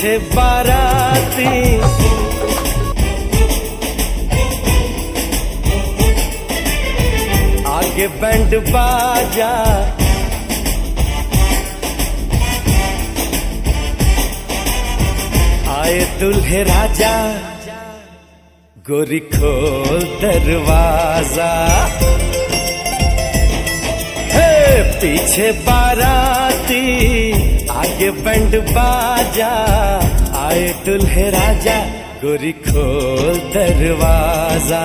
पीछे बाराती आगे बैंड बाजा, आए दुल्हे राजा, गोरी खोल दरवाजा। पीछे बाराती आगे बैंड बाजा, आए दुल्हे राजा, गोरी खोल दरवाजा।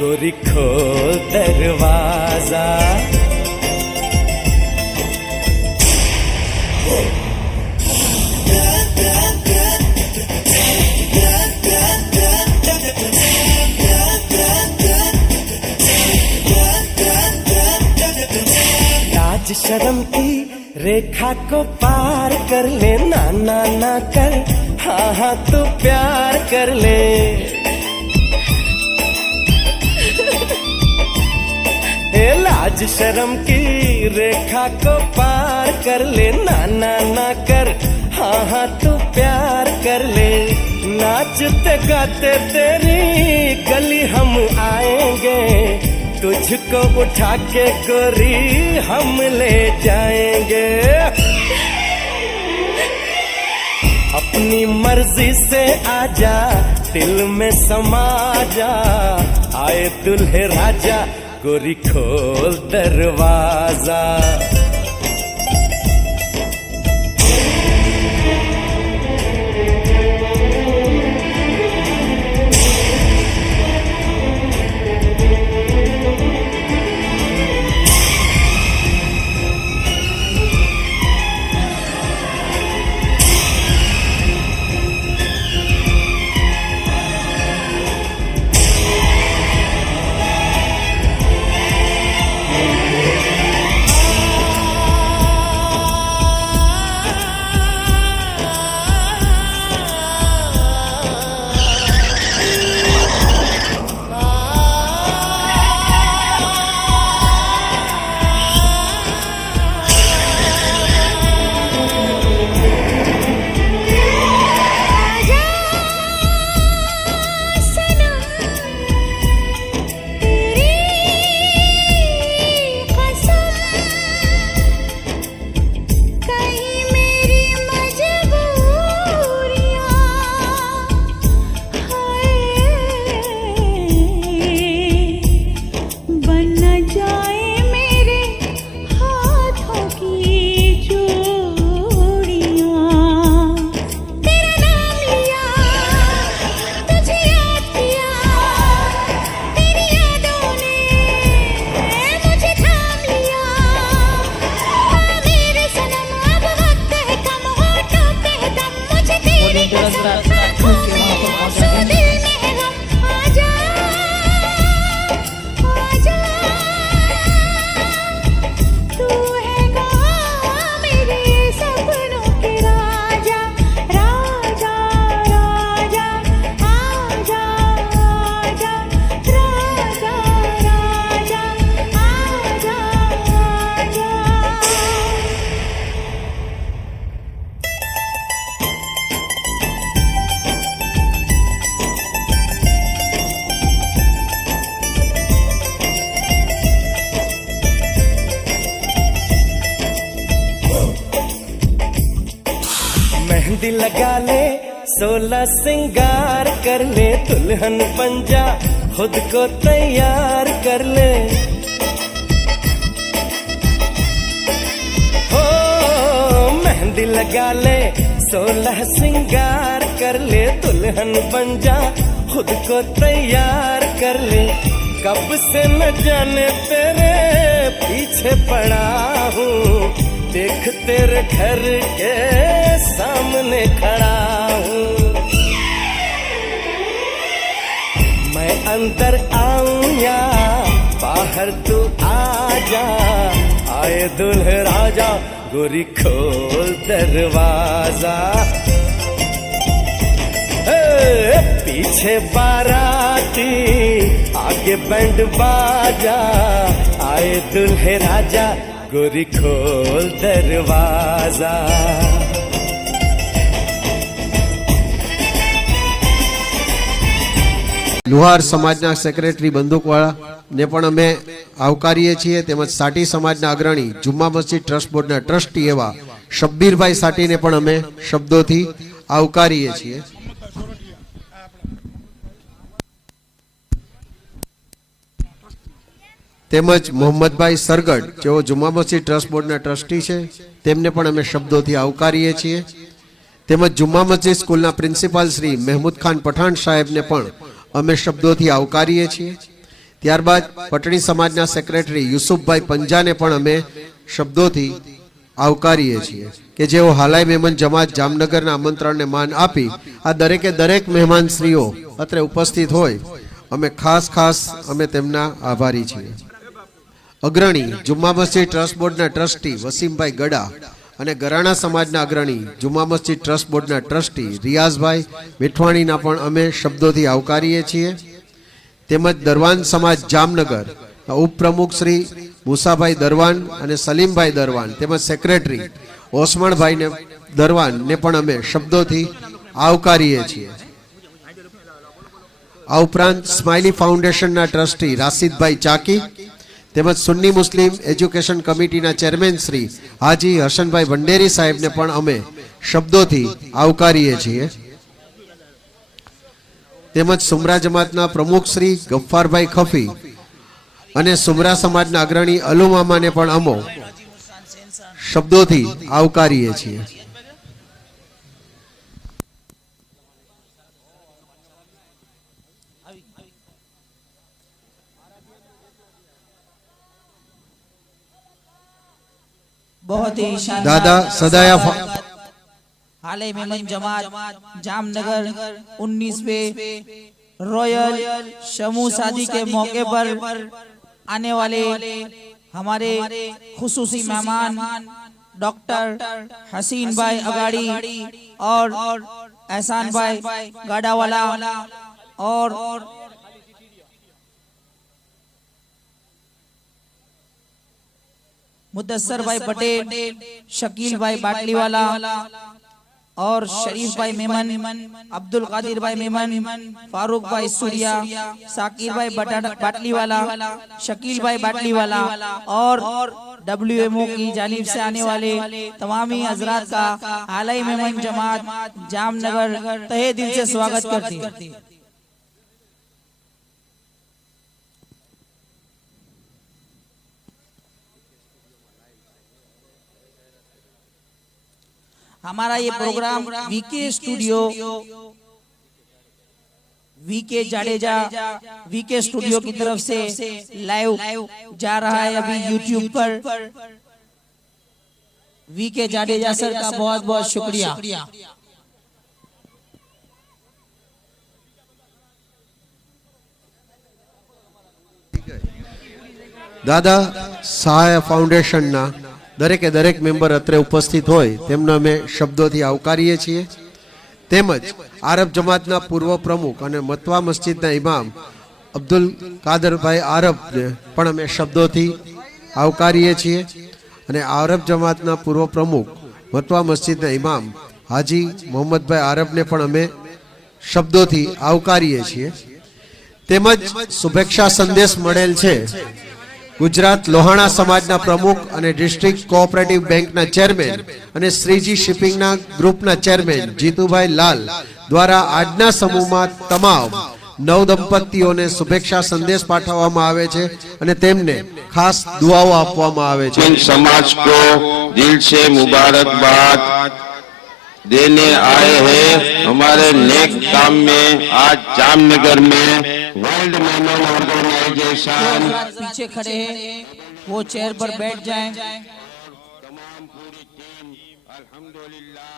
गोरी खोल दरवाजा। लाज शर्म की रेखा को पार कर ले, ना ना ना कर, हाँ हाँ तू प्यार कर ले। लाज शर्म की रेखा को पार कर ले, ना ना ना कर, हाँ हाँ तू प्यार कर ले। नाचते गाते तेरी गली हम आएंगे, तुझको उठा के गोरी हम ले जाएंगे। अपनी मर्जी से आजा, दिल में समा जा, आए दुल्हे राजा, गोरी खोल दरवाजा। मेहंदी लगा ले, 16 सिंगार कर ले, दुल्हन बन जा, खुद को तैयार कर ले। हो मेहंदी लगा ले, 16 सिंगार कर ले, दुल्हन बन जा, खुद को तैयार कर ले। कब से न जाने तेरे पीछे पड़ा हूँ, देख तेरे घर के सामने खड़ा हूँ। मैं अंदर आऊं या बाहर तू आ जा, आए दुल्हे राजा, गोरी खोल दरवाजा। पीछे बाराती आगे बैंड बाजा आए दुल्हे राजा गोरी खोल दरवाजा। લુહાર સમાજના સેક્રેટરી બંદૂકવાળા ને પણ અમે આવકારીએ છીએ, તેમજ સાટી સમાજના અગ્રણી જુમ્મા મસ્જિદ ટ્રસ્ટ બોર્ડના ટ્રસ્ટી એવા શબ્બીરભાઈ સાટીને પણ અમે શબ્દોથી આવકારીએ છીએ। તેમજ મોહમ્મદભાઈ સરગડ જેઓ જુમ્મા મસ્જિદ ટ્રસ્ટ બોર્ડના ટ્રસ્ટી છે તેમને પણ અમે શબ્દોથી આવકારીએ છીએ। તેમજ જુમ્મા મસ્જિદ સ્કૂલના પ્રિન્સિપાલ શ્રી મહેમૂદ ખાન પઠાણ સાહેબને પણ અમે શબ્દોથી આવકારીએ છીએ। ત્યારબાદ પટણી સમાજના સેક્રેટરી યુસુફભાઈ પંજાને પણ અમે શબ્દોથી આવકારીએ છીએ કે જેઓ હાલાઈ મહેમાન જમાત જામનગરના આમંત્રણને માન આપી આ દરેકે દરેક મહેમાનશ્રીઓ અત્રે ઉપસ્થિત હોય અમે ખાસ અમે તેમના આભારી છીએ। અગ્રણી જુમ્મા મસ્જિદ ટ્રસ્ટ બોર્ડના ટ્રસ્ટી વસીમભાઈ ગડા અને ગરાણા સમાજના અગ્રણી જુમ્મા મસ્જિદ ટ્રસ્ટ બોર્ડના ટ્રસ્ટી રિયાઝભાઈ મિઠવાણીના પણ અમે શબ્દોથી આવકારીએ છીએ। તેમજ દરવાન સમાજ જામનગર ઉપપ્રમુખ શ્રી મુસાભાઈ દરવાન અને સલીમભાઈ દરવાન તેમજ સેક્રેટરી ઓસમાણભાઈને દરવાનને પણ અમે શબ્દોથી આવકારીએ છીએ। આ ઉપરાંત સ્માઇલી ફાઉન્ડેશનના ટ્રસ્ટી રાશિદભાઈ ચાકી તેમજ સુન્ની મુસ્લિમ એજ્યુકેશન કમિટીના ચેરમેન શ્રી હાજી હસનભાઈ ભંડેરી સાહેબને પણ અમે શબ્દોથી આવકારીએ છીએ। તેમજ સુમરા જમાતના પ્રમુખ શ્રી ગફ્ફારભાઈ ખફી અને સુમરા સમાજના અગ્રણી અલુ મામાને પણ અમો શબ્દોથી આવકારીએ છીએ। बहुत ही दादा सदाया हाले मेमन जमात जामनगर 19वें रॉयल शमू शादी के मौके पर आने वाले हमारे खुसूसी मेहमान डॉक्टर हसीन भाई अगाड़ी और एहसान भाई गाड़ावाला और मुदस्सर भाई पटेल, शकील भाई बाटलीवाला और शरीफ भाई मेमन, अब्दुल कादिर भाई मेमन, फारूक भाई सूर्या, साकिर भाई बाटलीवाला, शकील भाई बाटलीवाला और WMO की जानिब से आने वाले तमामी हजरात का आलाई मेमन जमात जामनगर तहे दिल से स्वागत करती है। हमारा ये programme VK studio VK Jadeja VK studio की तरफ से लाइव जा रहा है अभी यूट्यूब पर। वीके जाडेजा सर का बहुत बहुत शुक्रिया। દાદા સહાય ફાઉન્ડેશન ના દરેકે દરેક મેમ્બર અત્રે ઉપસ્થિત હોય તેમને અમે શબ્દોથી આવકારીએ છીએ। તેમજ આરબ જમાતના પૂર્વ પ્રમુખ અને મતવા મસ્જિદના ઇમામ અબ્દુલ કાદરભાઈ આરબને પણ અમે શબ્દોથી આવકારીએ છીએ અને આરબ જમાતના પૂર્વ પ્રમુખ મતવા મસ્જિદના ઇમામ હાજી મોહમ્મદભાઈ આરબને પણ અમે શબ્દોથી આવકારીએ છીએ। તેમજ શુભેચ્છા સંદેશ મળેલ છે गुजरात लोहाणा समाजना प्रमुख અને डिस्ट्रिक्ट कोऑपरेटिव बैंक चेरमेन અને Shreeji shipping group chairman Jitubhai Lal द्वारा आजना समूह में तमाम नव दंपतियों ने शुभेच्छा संदेश पाठववामां आवे छे અને તેમને खास दुआओं आपवामां आवे छे। समाज को दिल से मुबारकबाद देने आए हैं हमारे नेक काम में। आज जामनगर में वर्ल्ड मेमन ऑर्गेनाइजेशन पीछे खड़े हैं वो चेयर पर बैठ जाएं। तमाम पूरी टीम अल्हम्दुलिल्लाह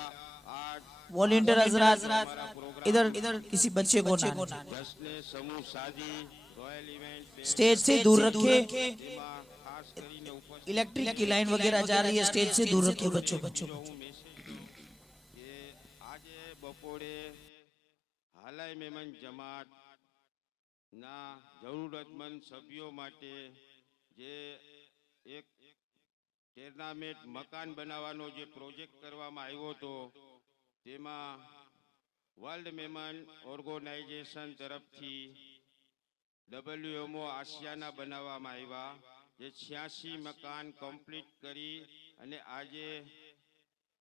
आज वॉलंटियर हजरात इधर किसी बच्चे को ना समूह शादी रॉयल इवेंट स्टेज से दूर रखे। इलेक्ट्रिक की लाइन वगैरह जा रही है, स्टेज से दूर रखे बच्चों को। આલાય મહેમાન જમાત ના જરૂરતમંદ સભ્યો માટે જે એક ટેર્નામેન્ટ મકાન બનાવવાનો જે પ્રોજેક્ટ કરવામાં આવ્યો હતો તેમાં વર્લ્ડ મહેમાન ઓર્ગેનાઇઝેશન તરફથી WMO આસિયાના બનાવવામાં આવ્યા જે 86 મકાન કમ્પ્લીટ કરી અને આજે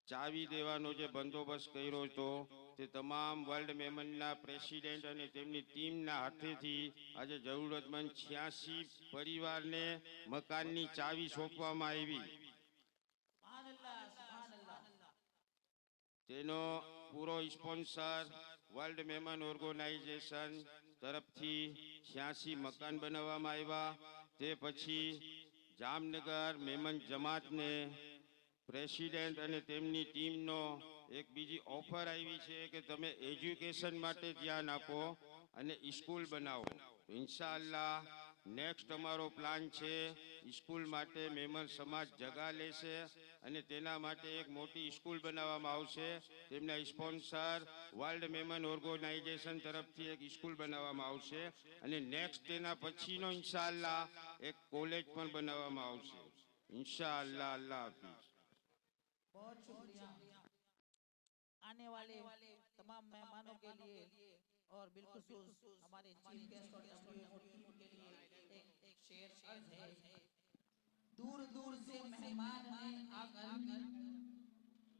ચાવી દેવાનો જે બંદોબસ્ત કર્યો હતો તે તમામ વર્લ્ડ મહેમાનના પ્રેસિડેન્ટ અને તેમની ટીમના હાથેથી આજે જરૂરતમંદ 86 પરિવારને મકાનની ચાવી સોંપવામાં આવી. તેનો પૂરો સ્પોન્સર વર્લ્ડ મહેમાન ઓર્ગેનાઇઝેશન તરફથી 86 મકાન બનાવવામાં આવ્યા. તે પછી જામનગર મહેમાન જમાતને પ્રેસિડેન્ટ અને તેમની ટીમનો એક બીજી ઓફર આવી છે કે તમે એજ્યુકેશન માટે ધ્યાન આપો અને સ્કૂલ બનાવો. ઇન્શાઅલ્લાહ નેક્સ્ટ અમારો પ્લાન છે સ્કૂલ માટે મહેમાન સમાજ જગા લેશે અને તેના માટે એક મોટી સ્કૂલ બનાવવામાં આવશે. તેમના સ્પોન્સર વર્લ્ડ મહેમાન ઓર્ગેનાઇઝેશન તરફથી એક સ્કૂલ બનાવવામાં આવશે અને નેક્સ્ટ તેના પછીનો ઇન્શાઅલ્લાહ એક કોલેજ પણ બનાવવામાં આવશે ઇન્શાઅલ્લાહ. અલ્લાહ હાફિઝ. बहुत शुक्रिया. आने वाले तमाम मेहमानों के लिए और बिलखुसूस हमारे चीफ गेस्ट और WMO टीम के लिए एक शेर अर्ज है. दूर दूर से मेहमान ने आकर,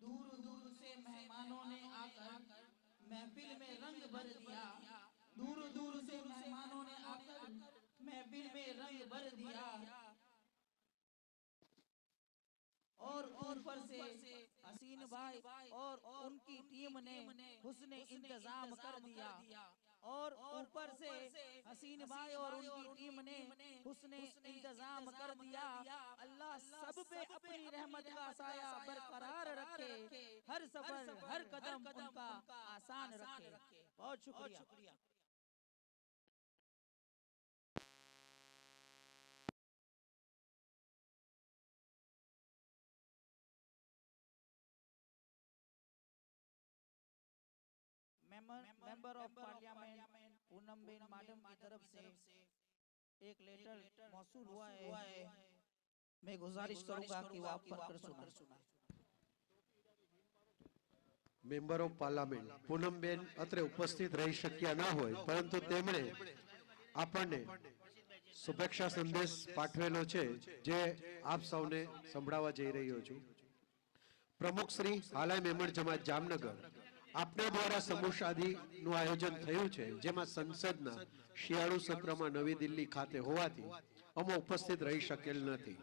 दूर दूर से मेहमानों ने आकर महफिल में रंग भर दिया. दूर दूर से मेहमानों ने आकर महफिल में रंग भर दिया और ऊपर से हसीन भाई और उनकी टीम ने हुस्ने इंतजाम कर दिया. और ऊपर से हसीन भाई और उनकी टीम ने हुस्ने इंतजाम कर दिया. अल्लाह सब पे अपनी रहमत का साया बरकरार रखे. हर सफर हर कदम उनका आसान रखे. बहुत शुक्रिया. Member of parliament Poonamben madam की तरफ से एक लेटर मौसूल हुआ है. मैं गुजारिश करूंगा कि वो आप पढ़कर सुना. મેમ્બર ઓફ પાર્લામેન્ટ પૂનમબેન અત્રે ઉપસ્થિત રહી શક્યા ના હોય પરંતુ તેમણે આપણને શુભેચ્છા સંદેશ પાઠવેલો છે જે આપ સૌને સંભળાવવા જઈ રહ્યો છું. પ્રમુખ શ્રી હાલાય મહેમાન જમાત જામનગર આપના દ્વારા સમૂહ શાદીનું આયોજન થયું છે જેમાં સંસદના શિયાળુ સત્રમાં નવી દિલ્હી ખાતે હોવાથી અમે ઉપસ્થિત રહી શકેલ નથી.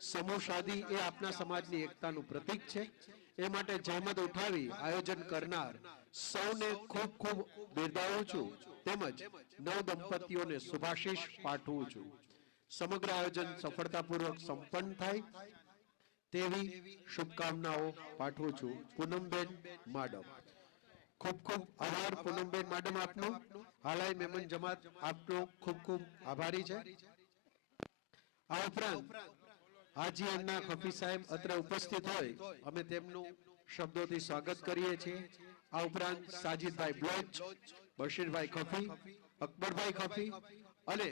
સમૂહ શાદી એ આપના સમાજની એકતાનું પ્રતીક છે. એ માટે જહેમત ઉઠાવી આયોજન કરનાર સૌને ખૂબ ખૂબ બિરદાવું છું તેમજ નવ દંપતીઓને શુભાશીષ પાઠવું છું. સમગ્ર આયોજન સફળતાપૂર્વક સંપન્ન થાય તેવી શુભકામનાઓ પાઠવું છું. પૂનમબેન માડમ. ખૂબ ખૂબ આભાર પૂનમબેન માડમ આપનો. હાલાય મહેમાન જમાત આપનો ખૂબ ખૂબ આભારી છે. આ ઉપરાંત હાજી અન્ના ખફી સાહેબ અત્રે ઉપસ્થિત હોય અમે તેમનું શબ્દોથી સ્વાગત કરીએ છીએ. આ ઉપરાંત સાજીદભાઈ બ્લોચ, બશીરભાઈ ખફી, અકબરભાઈ ખફી અને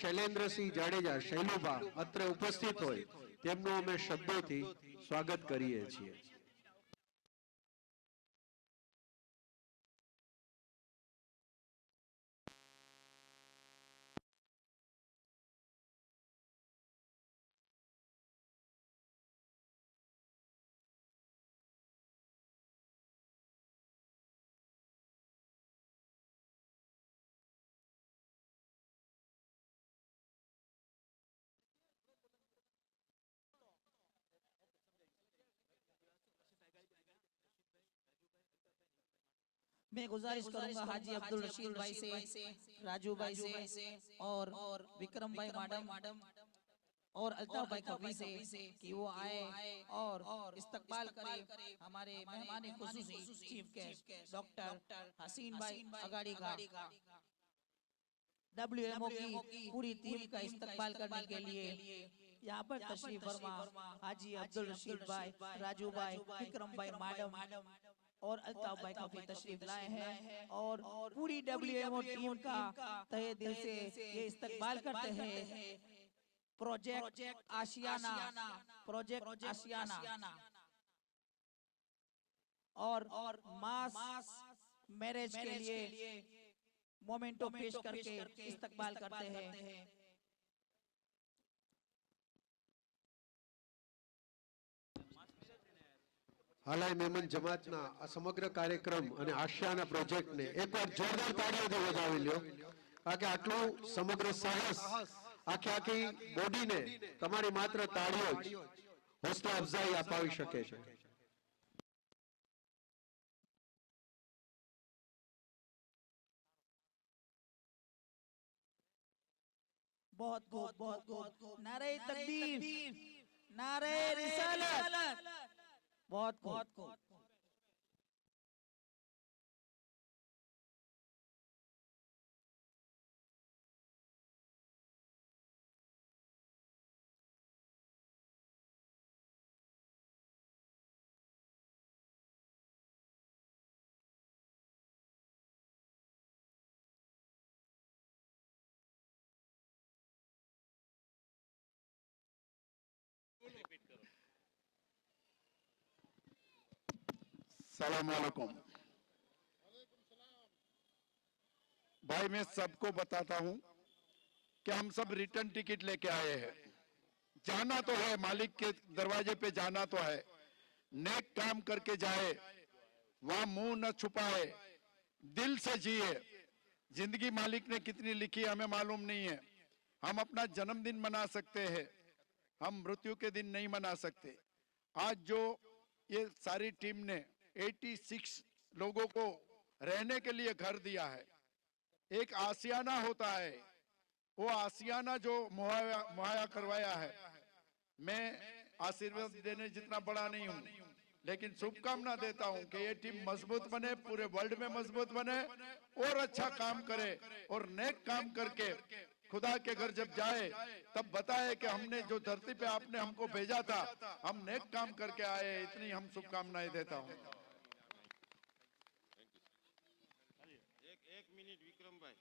શૈલેન્દ્રસિંહ જાડેજા શૈલુભા અત્રે ઉપસ્થિત હોય તેમનું અમે શબ્દોથી સ્વાગત કરીએ છીએ. मैं गुजारिश करूंगा हाजी अब्दुल रशीद भाई से, राजू भाई से और विक्रम भाई मैडम और अल्ताफ भाई खफी से कि वो आए और इस्तकबाल करे हमारे मेहमान खुसूसी चीफ गेस्ट डॉक्टर हसीन भाई अगाड़ी का. WMO की पूरी टीम का इस्तकबाल करने के लिए यहाँ पर तशरीफ फरमा हाजी अब्दुल रशीद भाई, राजू भाई, विक्रम भाई मैडम और अल्ताफ भाई काफी तशरीफ लाए हैं और पूरी WMO टीम का तहे दिल से ये इस्तकबाल करते हैं। प्रोजेक्ट आशियाना, प्रोजेक्ट आशियाना और मास मैरिज के लिए मोमेंटो पेश करके इस्तकबाल करते हैं। હાલાઈ મેમન જમાતના આ સમગ્ર કાર્યક્રમ અને આશિયાના પ્રોજેક્ટને એકવાર જોરદાર તાળીઓથી વધાવી લ્યો, કારણ કે આટલું સમગ્ર સાહસ આખી બોડીને તમારી માત્ર તાળીઓ જ હોસ્ટેલ અફઝાઈ અપાવી શકે છે। बहुत खूब, बहुत खूब। नारे तकबीर, नारे रिसालत, बहुत खूब। सलाम वालेकुम भाई। मैं सबको बताता हूं कि हम सब रिटर्न टिकट लेके आए हैं। जाना तो है, मालिक के दरवाजे पे जाना तो है। नेक काम करके जाए, वहां मुंह न छुपाए, दिल से जिए। जिंदगी मालिक ने कितनी लिखी हमें मालूम नहीं है। हम अपना जन्मदिन मना सकते हैं, हम मृत्यु के दिन नहीं मना सकते। आज जो ये सारी टीम ने 86 लोगों को रहने के लिए घर दिया है, एक आसियाना होता है, वो आसियाना जो मुहैया करवाया है। मैं आशीर्वाद देने जितना बड़ा नहीं हूं, लेकिन शुभकामना देता हूं कि ये टीम मजबूत बने, पूरे वर्ल्ड में मजबूत बने और अच्छा काम करे और नेक काम करके खुदा के घर जब जाए तब बताए कि हमने जो धरती पे आपने हमको भेजा था, हम नेक काम करके आए। इतनी हम शुभकामनाएं देता हूं। एक मिनट विक्रम भाई।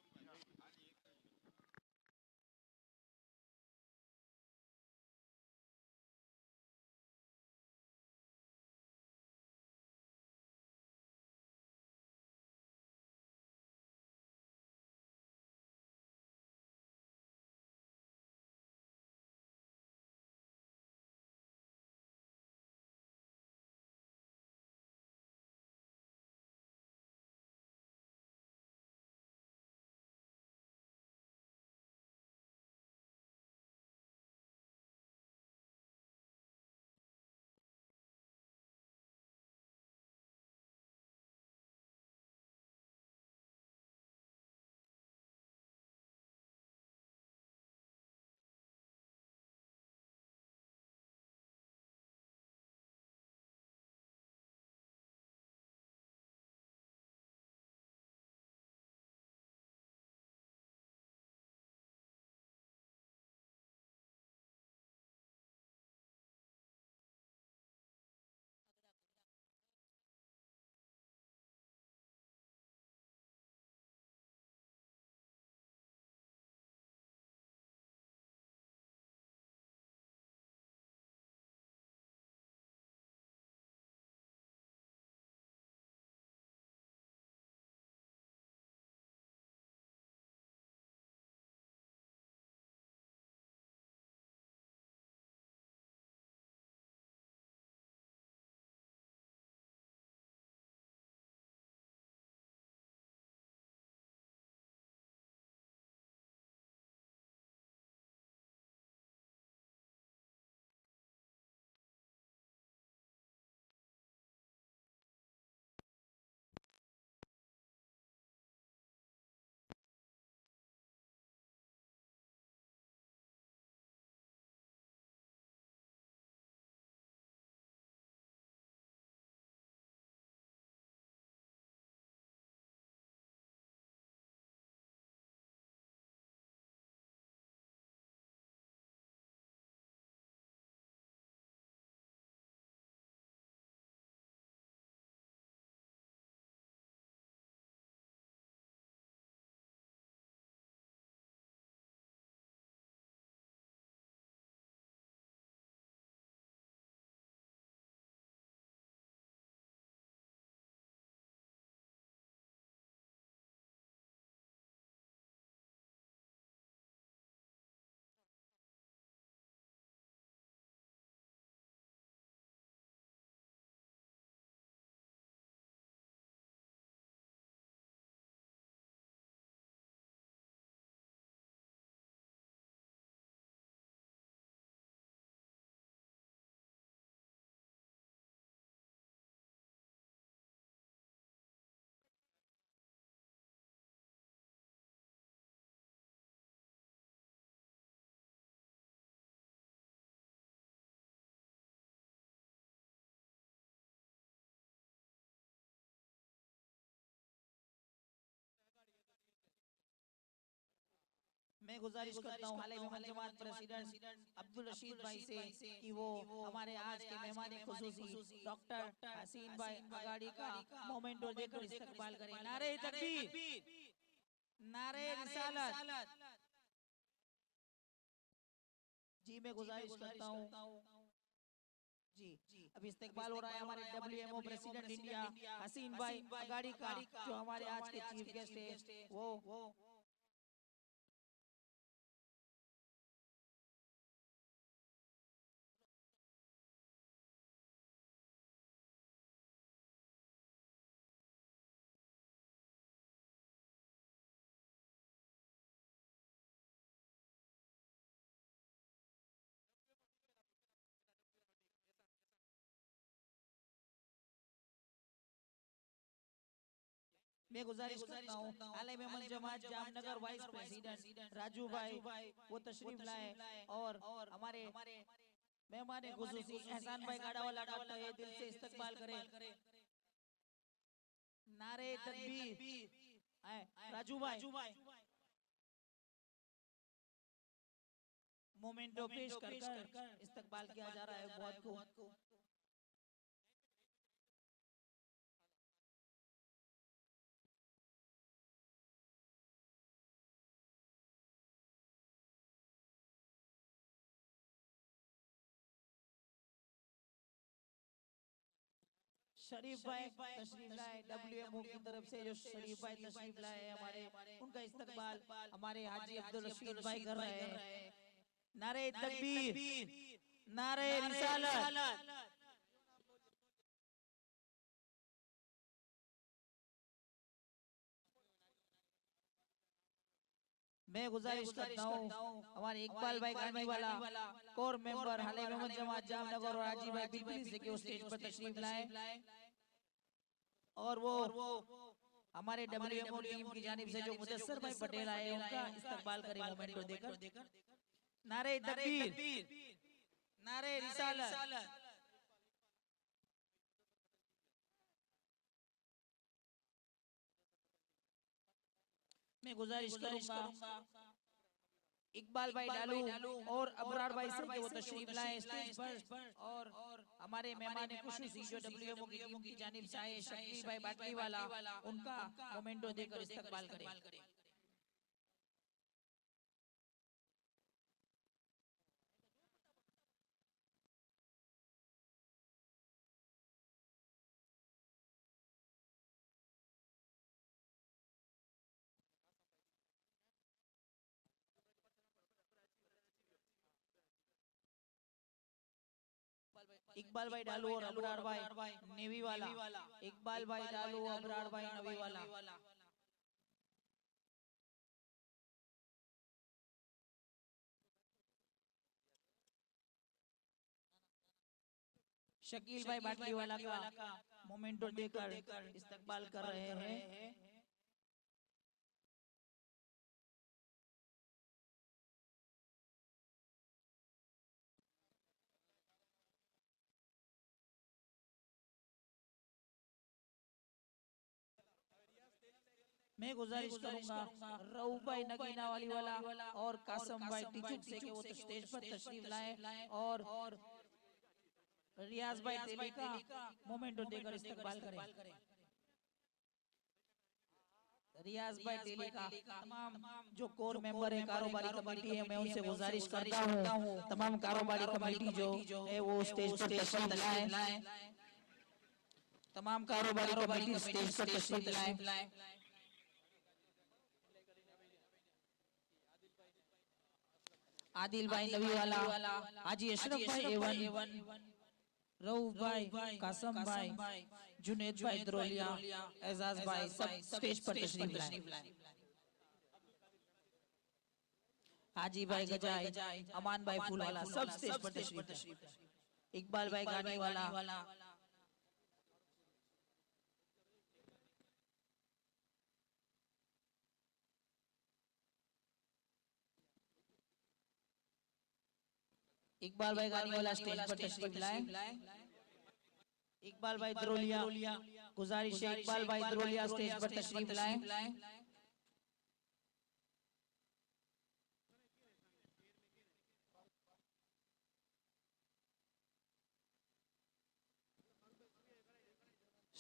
मैं गुजारिश करता हूँ हाले मोहम्मद जमात प्रेसिडेंट अब्दुल रशीद भाई से कि वो हमारे आज के मेहमान खुसूसी डॉक्टर हसीन भाई अगाड़ी का मोमेंटो देकर इस्तकबाल करें। नारे तकबीर, नारे रिसालत। जी मैं गुजारिश करता हूँ जी अभी इस्तकबाल हो रहा है हमारे WMO प्रेसिडेंट इंडिया हसीन भाई अगाड़ी का, जो हमारे आज के चीफ गेस्ट है वो मैं गुजारिश करता हूँ आले मोहम्मद जमात जामनगर वाइस प्रेसिडेंट राजू भाई वो तशरीफ लाए और हमारे मेहमान खुसूसी एहसान भाई गाड़ावाला डॉक्टर ये दिल से इस्तकबाल करें। नारे तकबीर। राजू भाई मोमेंटो पेश कर इस्तकबाल किया जा रहा है बहुत को। शरीफ भाई तशरीफ लाए WMO की तरफ से, जो शरीफ भाई तशरीफ लाए हमारे उनका इस्तकबाल हमारे हाजी अब्दुल रशीद भाई कर रहे हैं। नारे तकबीर, नारे रिसालत। मैं गुजारिश करता हूँ हमारे इकबाल भाई गानी वाला कोर मेंबर हाले मोहम्मद जमात जामनगर और हाजी भाई बिल्कुल से के स्टेज पर तशरीफ लाए और वो हमारे WMO टीम की जानिब से जो मुदस्सर भाई पटेल आए उनका इस्तकबाल करें मोमेंटो देकर। नारे तकबीर, नारे रिसालत। मैं गुजारिश करूंगा इकबाल भाई डालू और अबरार भाई से वो तशरीफ लाए स्टेज पर और हमारे मेहमान खुसूसी जो WMO की टीम की जानिब से आए शकील भाई बाटली वाला उनका मोमेंटो देकर इस्तकबाल करें। इकबाल भाई डालू और अबरार भाई नेवी वाला, इकबाल भाई डालू अबरार भाई नवी वाला। शकील भाई बाटली वाला का मोमेंटो देकर इस्तकबाल कर रहे हैं। मैं गुजारिश करूंगा रऊफ भाई नगीना वाली वाला और कासम भाई टिचुक से कि वो स्टेज पर तशरीफ लाए और रियाज भाई तेली का मोमेंटो देकर इस्तकबाल करें। रियाज भाई तेली का तमाम जो कोर मेंबर है कारोबारी कमेटी है, मैं उनसे गुजारिश करता हूँ तमाम कारोबारी कमेटी जो है वो स्टेज पर तशरीफ लाए। तमाम कारोबारी कमेटी स्टेज पर तशरीफ लाए। आदिल भाई नवी वाला, हाजी अशरफ भाई एवन, रऊफ भाई, कासम भाई, जुनेद भाई द्रोलिया, एजाज भाई सब स्टेज पर तशरीफ लाए। हाजी भाई गजाई, अमान भाई फूलवाला सब स्टेज पर तशरीफ। इकबाल भाई गानी वाला, इकबाल भाई गानी वाला स्टेज पर तशरीफ लाए। इकबाल भाई द्रोलिया, गुजारिश है इकबाल भाई द्रोलिया स्टेज पर तशरीफ लाए।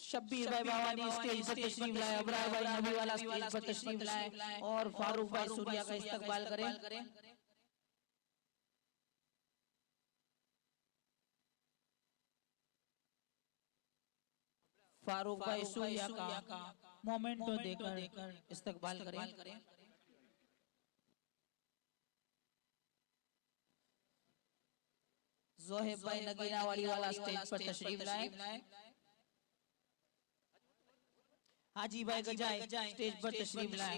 शब्बीर भाई बावानी स्टेज पर तशरीफ लाए, अबरार भाई नबी वाला स्टेज पर तशरीफ लाए और फारूक भाई सूर्या का इस्तकबाल करें। फारूक भाई सूर्या का मोमेंटो देकर इस्तकबाल करें। जोहेब भाई नगीनावाड़ी वाला स्टेज पर तशरीफ लाए। हाजी भाई गजाई स्टेज पर तशरीफ लाए।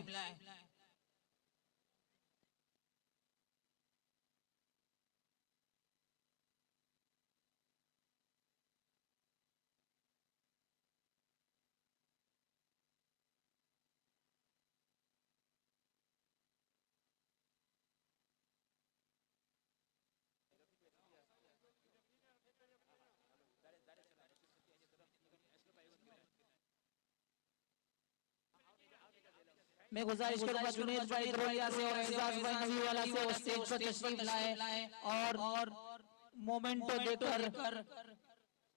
मैं गुजारिश करूंगा जुनेद भाई दरोलिया से और एजाज भाई नबी वाला से वो स्टेज पर तशरीफ लाए और मोमेंटो देकर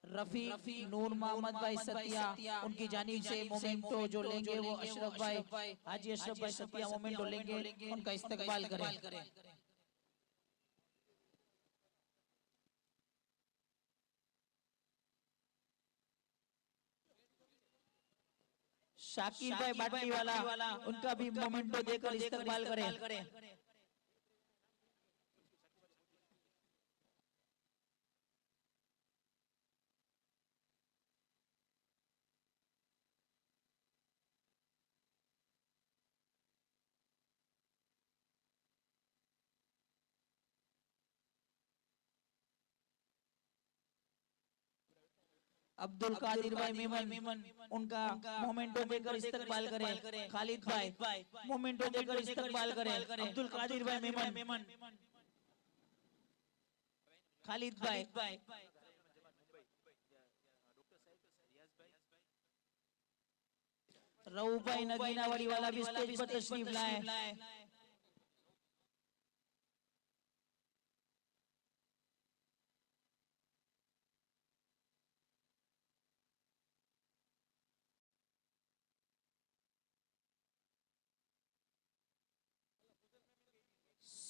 रफी नूर मोहम्मद भाई सतिया उनकी जानिब से मोमेंटो जो लेंगे वो अशरफ भाई हाजी अशरफ भाई सतिया मोमेंटो लेंगे, उनका इस्तकबाल करें। शाकिर भाई बाटली वाला उनका भी मोमेंटो देकर इस्तकबाल करें। अब्दुल कादिर भाई मेमन उनका मोमेंटो देकर इस्तकबाल करें। खालिद भाई मोमेंटो देकर इस्तकबाल करें। अब्दुल कादिर भाई मेमन, खालिद भाई रऊ भाई नगीनावाड़ी वाला भी स्टेज पर तशरीफ लाए।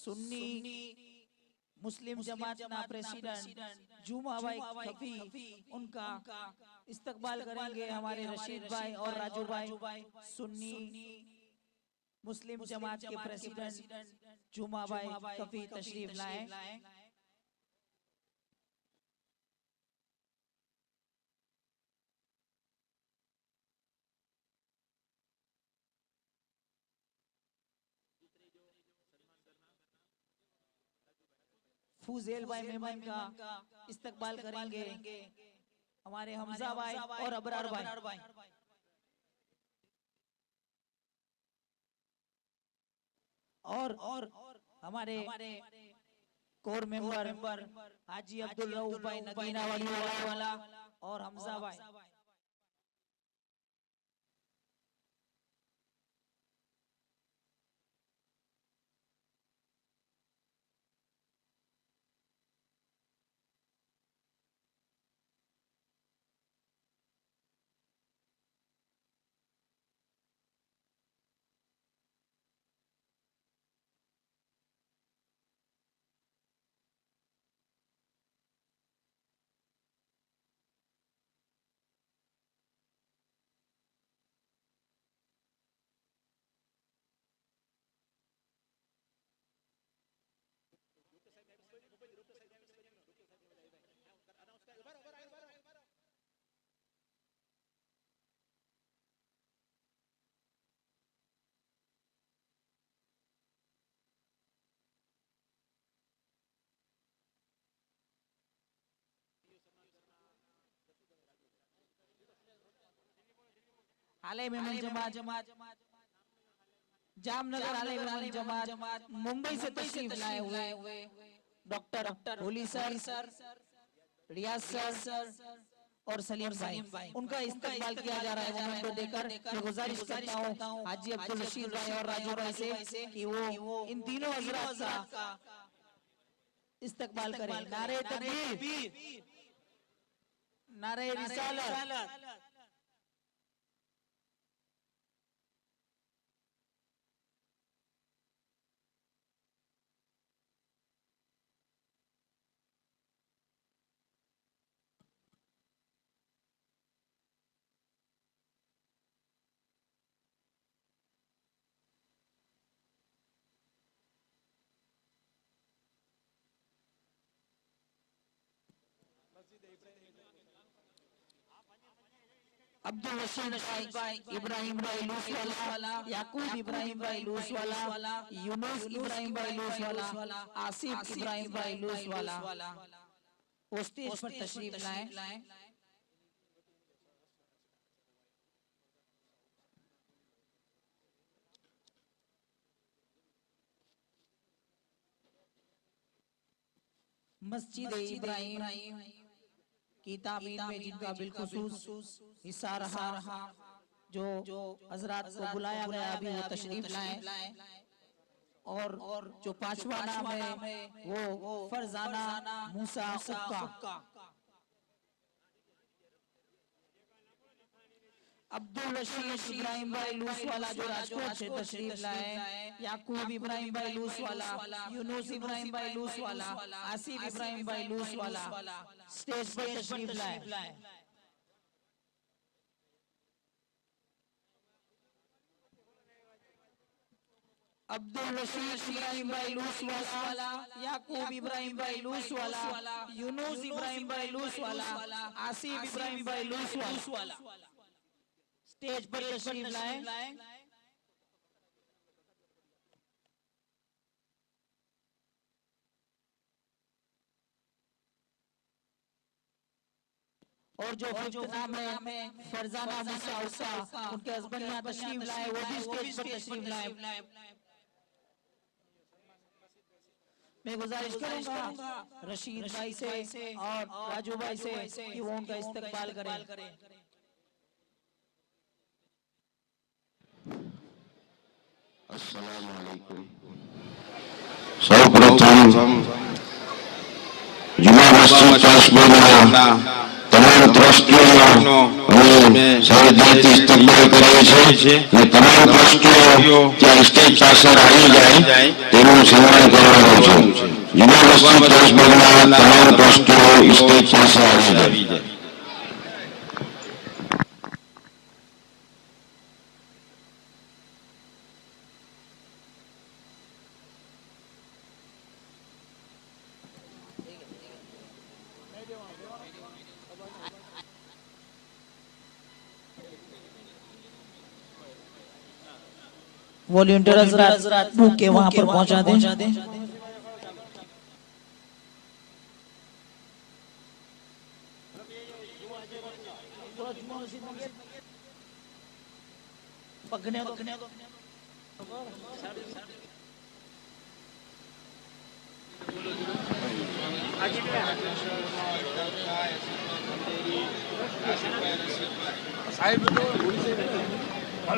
सुन्नी मुस्लिम जमात ना प्रेसिडेंट जुमा भाई खफी उनका इस्तकबाल करेंगे हमारे रशीद भाई और राजू भाई। सुन्नी मुस्लिम जमात के प्रेसिडेंट जुमा भाई खफी तशरीफ लाए। फूजेल भाई मेमन का इस्तकबाल करेंगे हमारे हमजा भाई और अबरार भाई। और हमारे कोर मेंबर हाजी अब्दुल रऊफ भाई नगीनावाड़ी वाला और हमजा भाई। आले मेमन जमात जामनगर आले मेमन जमात मुंबई से तशरीफ लाए हुए डॉक्टर होली सर, रियाज सर और सलीम भाई, उनका इस्तकबाल किया जा रहा है मोमेंटो देकर। मैं गुजारिश करता हूँ हाजी अब्दुल रशीद भाई और राजू भाई से कि वो इन तीनों हजरात का इस्तकबाल करें। नारे तकबीर, नारे रिसालत, अब्दुल रशीद भाई, इब्राहिम भाई लूसवाला, याकूब इब्राहिम भाई लूसवाला, यूनुस इब्राहिम भाई लूसवाला, आसिफ इब्राहिम भाई लूसवाला वो स्टेज पर तशरीफ लाएं। मस्जिद इब्राहिम की तामीर में जिनका बिलखुसूस हिस्सा रहा, जो हजरात को बुलाया गया अभी वो तशरीफ लाएं। और जो पांचवा नाम है वो फरजाना मूसा उक्का। अब्दुल रशीद इब्राहिम भाई लूसवाला जो राजकोट से तशरीफ लाए, याकूब इब्राहिम भाई लूसवाला, यूनुस इब्राहिम भाई लूसवाला, आसिफ इब्राहिम भाई लूसवाला स्टेज पर तशरीफ लाए। अब्दुल रशीद इब्राहिम भाई लूसवाला, याकूब इब्राहिम भाई लूसवाला, यूनुस इब्राहिम भाई लूसवाला, आसिफ इब्राहिम भाई लूसवाला स्टेज पर तशरीफ लाएं। और जो नाम है फरजाना मूसा उक्का, उनके हस्बैंड यहाँ तशरीफ लाए, वो भी स्टेज पर तशरीफ लाए। मैं गुजारिश करूंगा रशीद भाई से और राजू भाई से कि वो उनका इस्तकबाल करें। अस्सलामुअलैकुम। सर्वप्रथम जुमा मस्जिद ट्रस्ट बोर्डના તમામ ટ્રસ્ટીઓનો અમે સહૃદયથી ઇસ્તકબાલ કરીએ છીએ અને તમામ ટ્રસ્ટીઓ ત્યાં સ્ટેજ પાસે આવી જાય તેનું સન્માન કરવાનું છે। जुमा मस्जिद ट्रस्ट बोर्डના તમામ ટ્રસ્ટીઓ સ્ટેજ પાસે આવી જાય। वॉलंटियर हजरात बुक के वहां पर पहुंचा दें।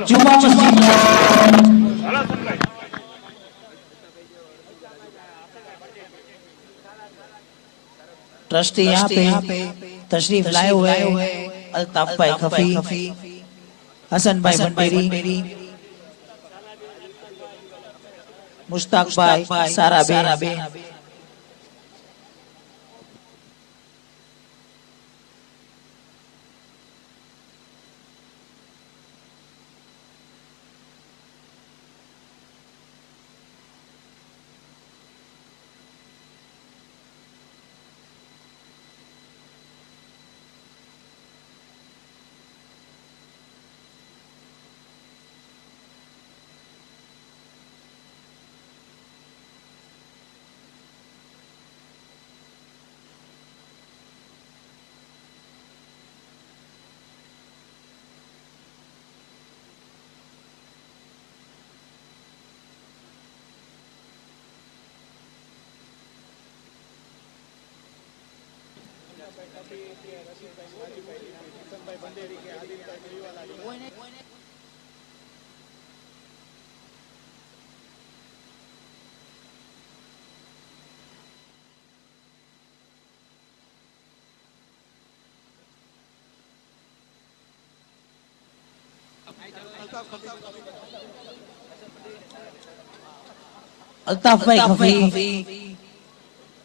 जुमा मस्जिद ट्रस्टी यहाँ पे तशरीफ लाए हुए अल्ताफ भाई खफी, हसन भाई भंडेरी, मुश्ताक भाई, सारा बेन। अल्ताफ भाई खफी,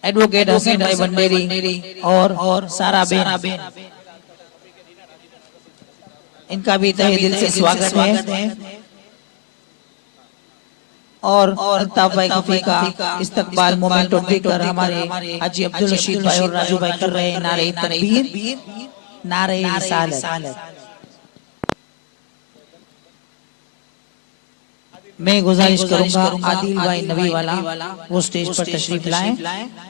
एडवोकेट हसन भाई भंडेरी और सारा बेन, इनका भी तहे दिल से स्वागत है। और अल्ताफ भाई खफी का इस्तकबाल मोमेंटो देकर हमारे हाजी अब्दुल रशीद भाई और राजू भाई कर रहे हैं नारे तकबीर, नारे रिसालत। मैं गुजारिश करूंगा आदिल भाई नबी वाला वो स्टेज पर तशरीफ लाएं।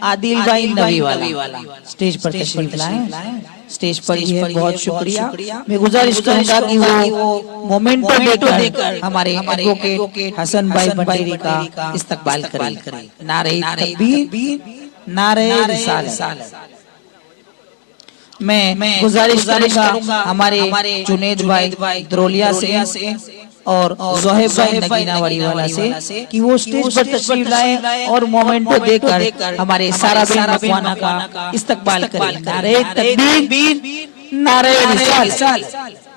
आदिल भाई नबी वाला स्टेज पर तशरीफ लाएं। स्टेज पर ही है, बहुत शुक्रिया। मैं गुजारिश करूंगा कि वो मोमेंटो देकर हमारे एडवोकेट हसन भाई भंडेरी का इस्तकबाल करें। नारे तकबीर, नारे रिसालत। मैं गुजारिश करूंगा हमारे जुनेद भाई द्रोलिया से और जोहेब भाई नगीनावाड़ी वाला से कि वो स्टेज पर तशरीफ लाएं और मोमेंटो देकर हमारे सारा मकवाना का इस्तकबाल करें। नारे तकबीर, नारे रिसालत।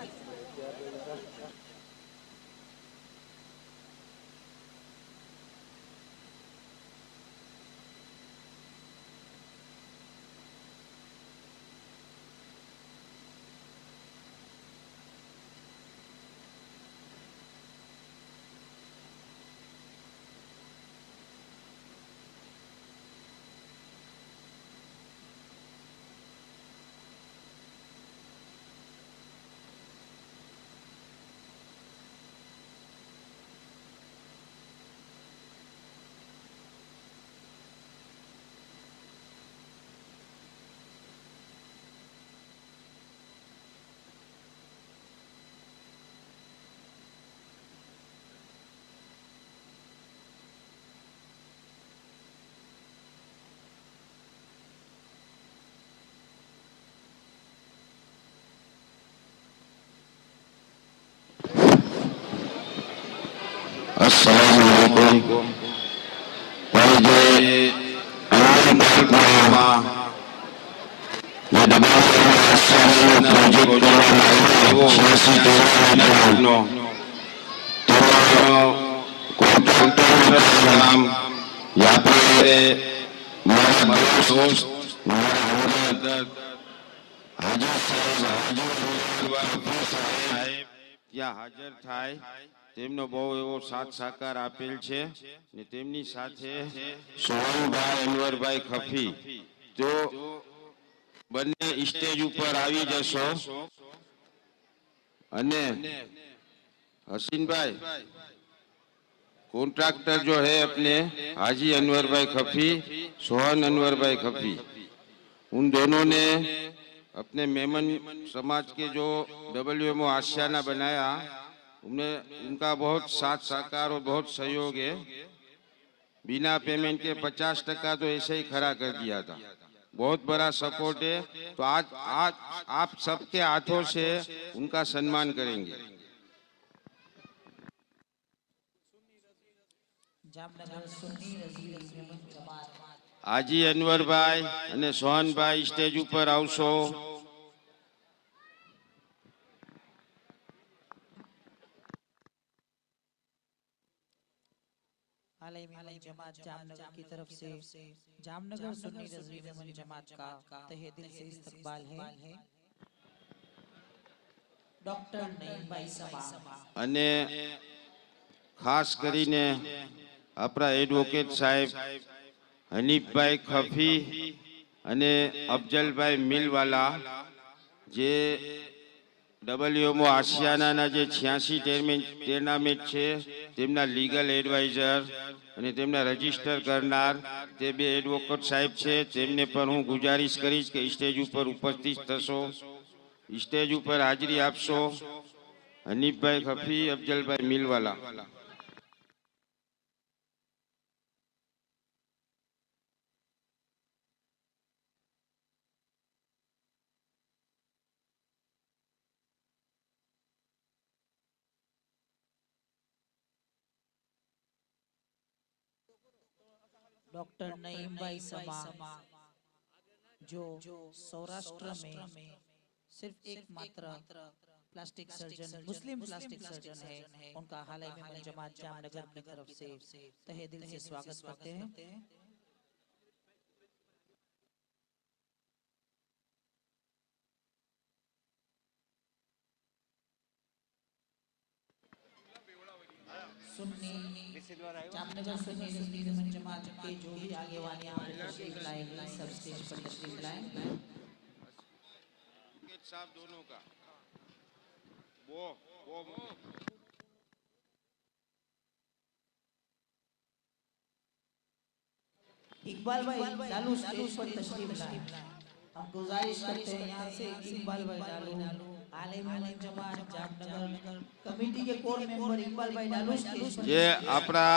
अस्सलामुअलैकुम। भाई जे हमारे मुल्क में ये दबाव प्रोजेक्ट वो 86 नाम या फिर मारा दोस्त ત્યાં હાજર થાય તેમનો બહુ એવો સાથ સહકાર આપેલ છે ને તેમની સાથે સોહનભાઈ અનવરભાઈ ખફી તો બંને સ્ટેજ ઉપર આવી જશો અને हसीन भाई कॉन्ट्रैक्टर जो है अपने हाजी अनवर भाई खफी, सोहन अनवर भाई खफी, उन दोनों ने अपने मेमन समाज के जो WMO आशियाना बनाया उनमें उनका बहुत साथ सहकार और बहुत सहयोग है। बिना पेमेंट के 50% तो ऐसे ही खड़ा कर दिया था। बहुत बड़ा सपोर्ट है। तो आज आज आप सबके हाथों से उनका सम्मान करेंगे। हाजी अनवर भाई અને સોહન ભાઈ સ્ટેજ ઉપર આવશો। हाल ही में जमात जामनगर की तरफ से जामनगर सुन्नी रज़वी मेमन जमात का तहे दिल से इस्तकबाल है। डॉक्टर नईम भाई समा અને ખાસ કરીને આપણા એડવોકેટ સાહેબ હનીફભાઈ ખફી અને અફજલભાઈ મિલવાલા જે WMO આસિયાનાના જે 86 ટુર્નામેન્ટ છે તેમના લીગલ એડવાઇઝર અને તેમના રજીસ્ટર કરનાર તે બે એડવોકેટ સાહેબ છે તેમને પણ હું ગુજારિશ કરીશ કે સ્ટેજ ઉપર ઉપસ્થિત થશો, સ્ટેજ ઉપર હાજરી આપશો। हनीफभाई खफी, अफजलभाई मिलवाला। डॉक्टर नईम भाई समा जो सौराष्ट्र में सिर्फ एकमात्र प्लास्टिक सर्जन, मुस्लिम प्लास्टिक सर्जन है, उनका हाल ही में जमात जामनगर की तरफ से तहे दिल से स्वागत करते हैं। सुन्नी जामनगर सुन्नी सुन्नी जमन जमात के जो भी आगे वाले यहाँ पे तशरीफ लाएंगे सब स्टेज पर तशरीफ लाएं। साहब दोनों का वो इकबाल भाई लालू स्टेज पर तशरीफ लाएं। हम गुजारिश करते हैं यहाँ से इकबाल भाई लालू आलिम जमात जामनगर कमेटी के कोर मेंबर इकबाल भाई लालू स्टेज पर જે આપણા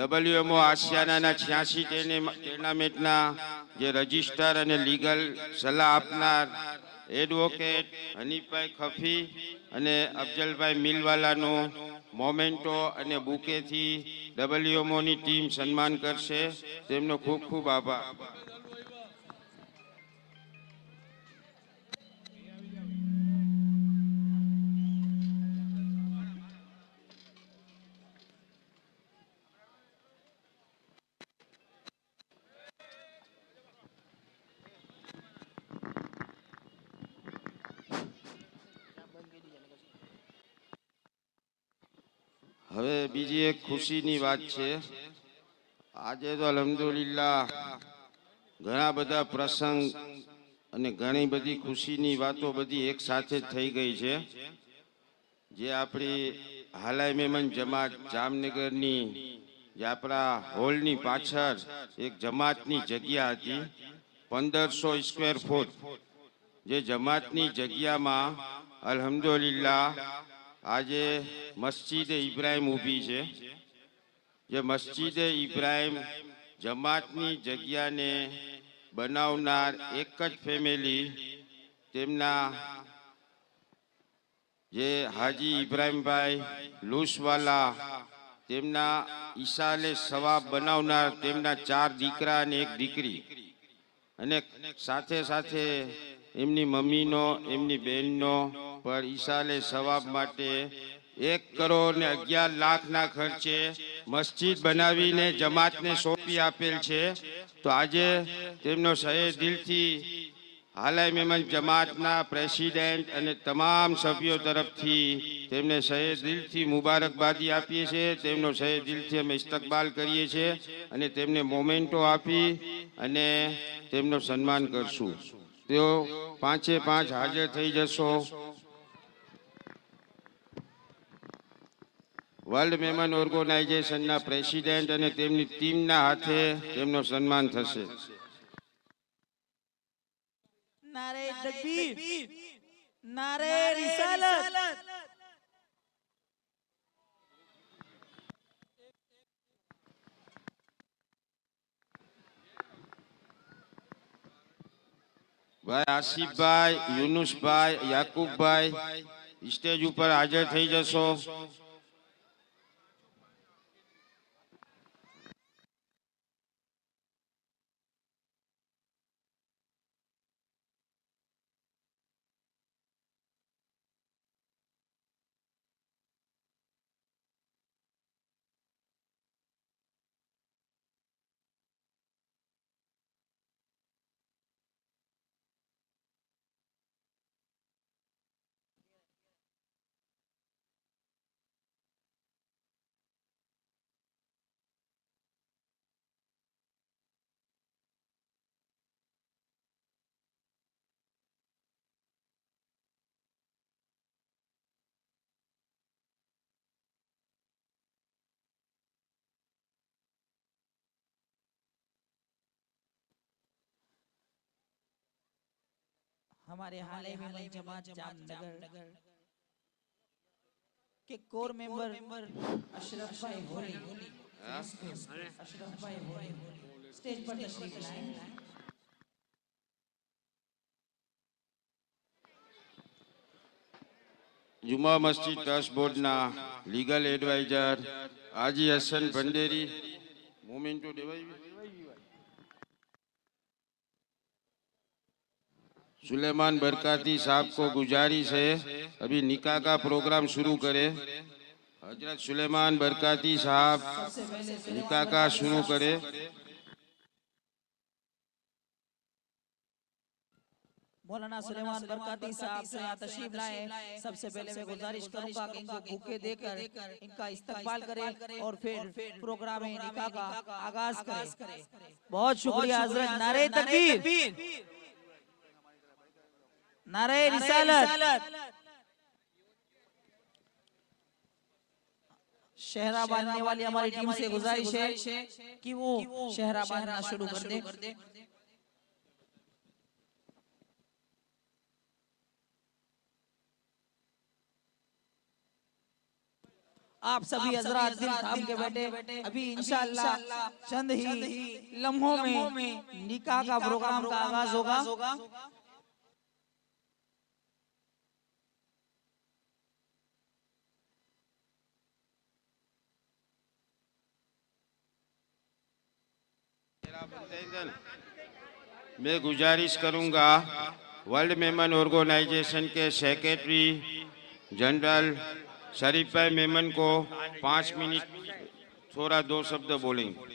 WMO આસિયાનાના 86 ટુર્નામેન્ટના જે રજિસ્ટર અને લીગલ સલાહ આપનાર એડવોકેટ હનીફભાઈ ખફી અને અફજલભાઈ મિલવાલાનો મોમેન્ટો અને બુકેથી WMOની ટીમ સન્માન કરશે તેમનો ખૂબ ખૂબ આભાર. હવે બીજી એક ખુશીની વાત છે. આજે તો અલ્હમ્દુલિલ્લાહ ઘણા બધા પ્રસંગ અને ઘણી બધી ખુશીની વાતો બધી એક સાથે થઈ ગઈ છે. જે આપણી હાલાઈ મેમન જમાત જામનગરની જે આપણા હોલની પાછળ એક જમાતની જગ્યા હતી 1500 સ્ક્વેર ફૂટ જે જમાતની જગ્યામાં અલ્હમ્દુલિલ્લાહ આજે મસ્જિદ ઇબ્રાહિમ ઊભી છે. જે મસ્જિદ ઇબ્રાહિમ જમાતની જગ્યાને બનાવનાર એક જ ફેમિલી તેમના જે હાજી ઇબ્રાહિમભાઈ લૂસવાલા તેમના ઈસાલે સવાબ બનાવનાર તેમના 4 દીકરા અને એક દીકરી અને સાથે સાથે એમની મમ્મીનો એમની બહેનનો પર ઈસાલે સવાબ માટે 1,11,00,000 ખર્ચે મસ્જિદ બનાવીને જમાતને સોંપી આપેલ છે. તો આજે તેમનો સહે દિલથી હાલાઈ મેમન જમાતના પ્રેસિડેન્ટ અને તમામ સભ્યો તરફથી તેમને સહે દિલથી મુબારકબાદી આપીએ છીએ. તેમનો સહે દિલથી અમે ઇસ્તકબાલ કરીએ છીએ અને તેમને મોમેન્ટો આપી અને તેમનો સન્માન કરશું. તેઓ 5 હાજર થઈ જશો. વર્લ્ડ મેમન ઓર્ગેનાઇઝેશનના પ્રેસિડેન્ટ અને તેમની ટીમના હાથે તેમનો સન્માન થશે. नारे तकबीर नारे रिसालत ભાઈ આસિફભાઈ, યુનુસભાઈ, યાકુબભાઈ સ્ટેજ ઉપર હાજર થઈ જશો. हमारे हाल ही में जमात जामनगर के कोर मेंबर अशरफ भाई होली अशरफ भाई होली स्टेज पर तशरीफ लाएं. જુમા મસ્જિદ ટ્રસ્ટ બોર્ડના લીગલ એડવાઇઝર હાજી હસન ભંડેરી મોમેન્ટો દેવાઈ. सुलेमान बरकाती साहब को गुजारिश है अभी निकाह का प्रोग्राम शुरू करें. हजरत सुलेमान बरकाती साहब निकाह का शुरू करें. मौलाना सुलेमान बरकाती साहब से यहाँ तशरीफ लाए। सबसे पहले मैं गुजारिश करूंगा कि इनको बुके देकर इनका इस्तकबाल करें और फिर प्रोग्राम निकाह का आगाज करें। बहुत शुक्रिया हजरत। नारे तकबीर, नारे रिसालत। शहरा बांधने वाली हमारी टीम से गुजारिश है कि वो शहरा बांधना शुरू कर दे। आप सभी हजरात दिल थाम के बैठे। अभी इंशाअल्लाह चंद ही लम्हों में निकाह का प्रोग्राम का आगाज होगा। मैं गुजारिश करूंगा वर्ल्ड मेमन ऑर्गेनाइजेशन के सेक्रेटरी जनरल शरीफ भाई मेमन को 5 मिनट थोड़ा 2 शब्द बोलेंगे।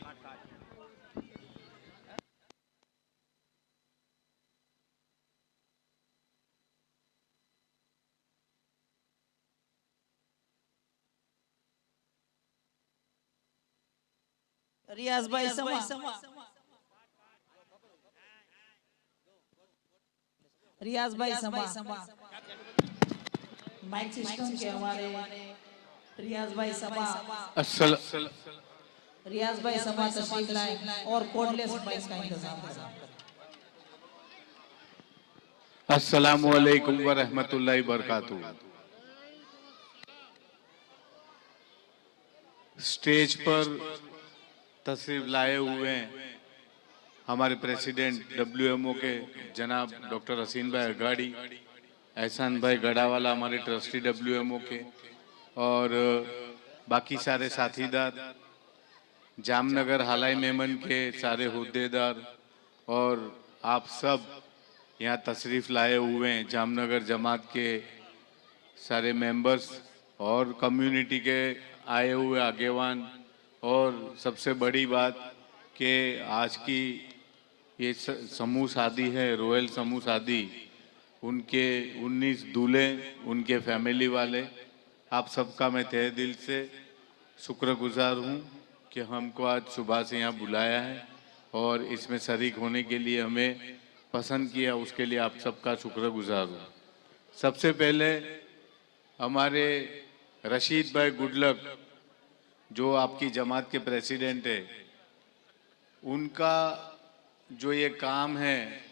रियाज भाई समा, रियाज भाई समा, माइक सिस्टम के हमारे रियाज भाई समा, रियाज भाई समा तशरीफ लाए और कोडलेस माइक का इंतजाम करें। अस्सलामु अलैकुम व रहमतुल्लाहि व बरकातुहू। स्टेज पर तशरीफ लाए हुए हैं हमारे प्रेसिडेंट डब्ल्यूएमओ के जनाब डॉक्टर हसीन भाई अगाड़ी, एहसान भाई गढ़ावाला हमारे ट्रस्टी डब्ल्यूएमओ के, और बाकी सारे साथीदार, जामनगर हालाई मेमन के सारे हुद्देदार, और आप सब यहाँ तशरीफ़ लाए हुए हैं, जामनगर जमात के सारे मेंबर्स और कम्युनिटी के आए हुए आगेवान। और सबसे बड़ी बात कि आज की ये समूह शादी है, रॉयल समूह शादी, उनके 19 दूल्हे, उनके फैमिली वाले, आप सबका मैं तहे दिल से शुक्रगुजार हूँ कि हमको आज सुबह से यहाँ बुलाया है और इसमें शरीक होने के लिए हमें पसंद किया, उसके लिए आप सबका शुक्रगुजार हूँ। सबसे पहले हमारे रशीद भाई गुडलक जो आपकी जमात के प्रेसिडेंट है, उनका जो ये काम है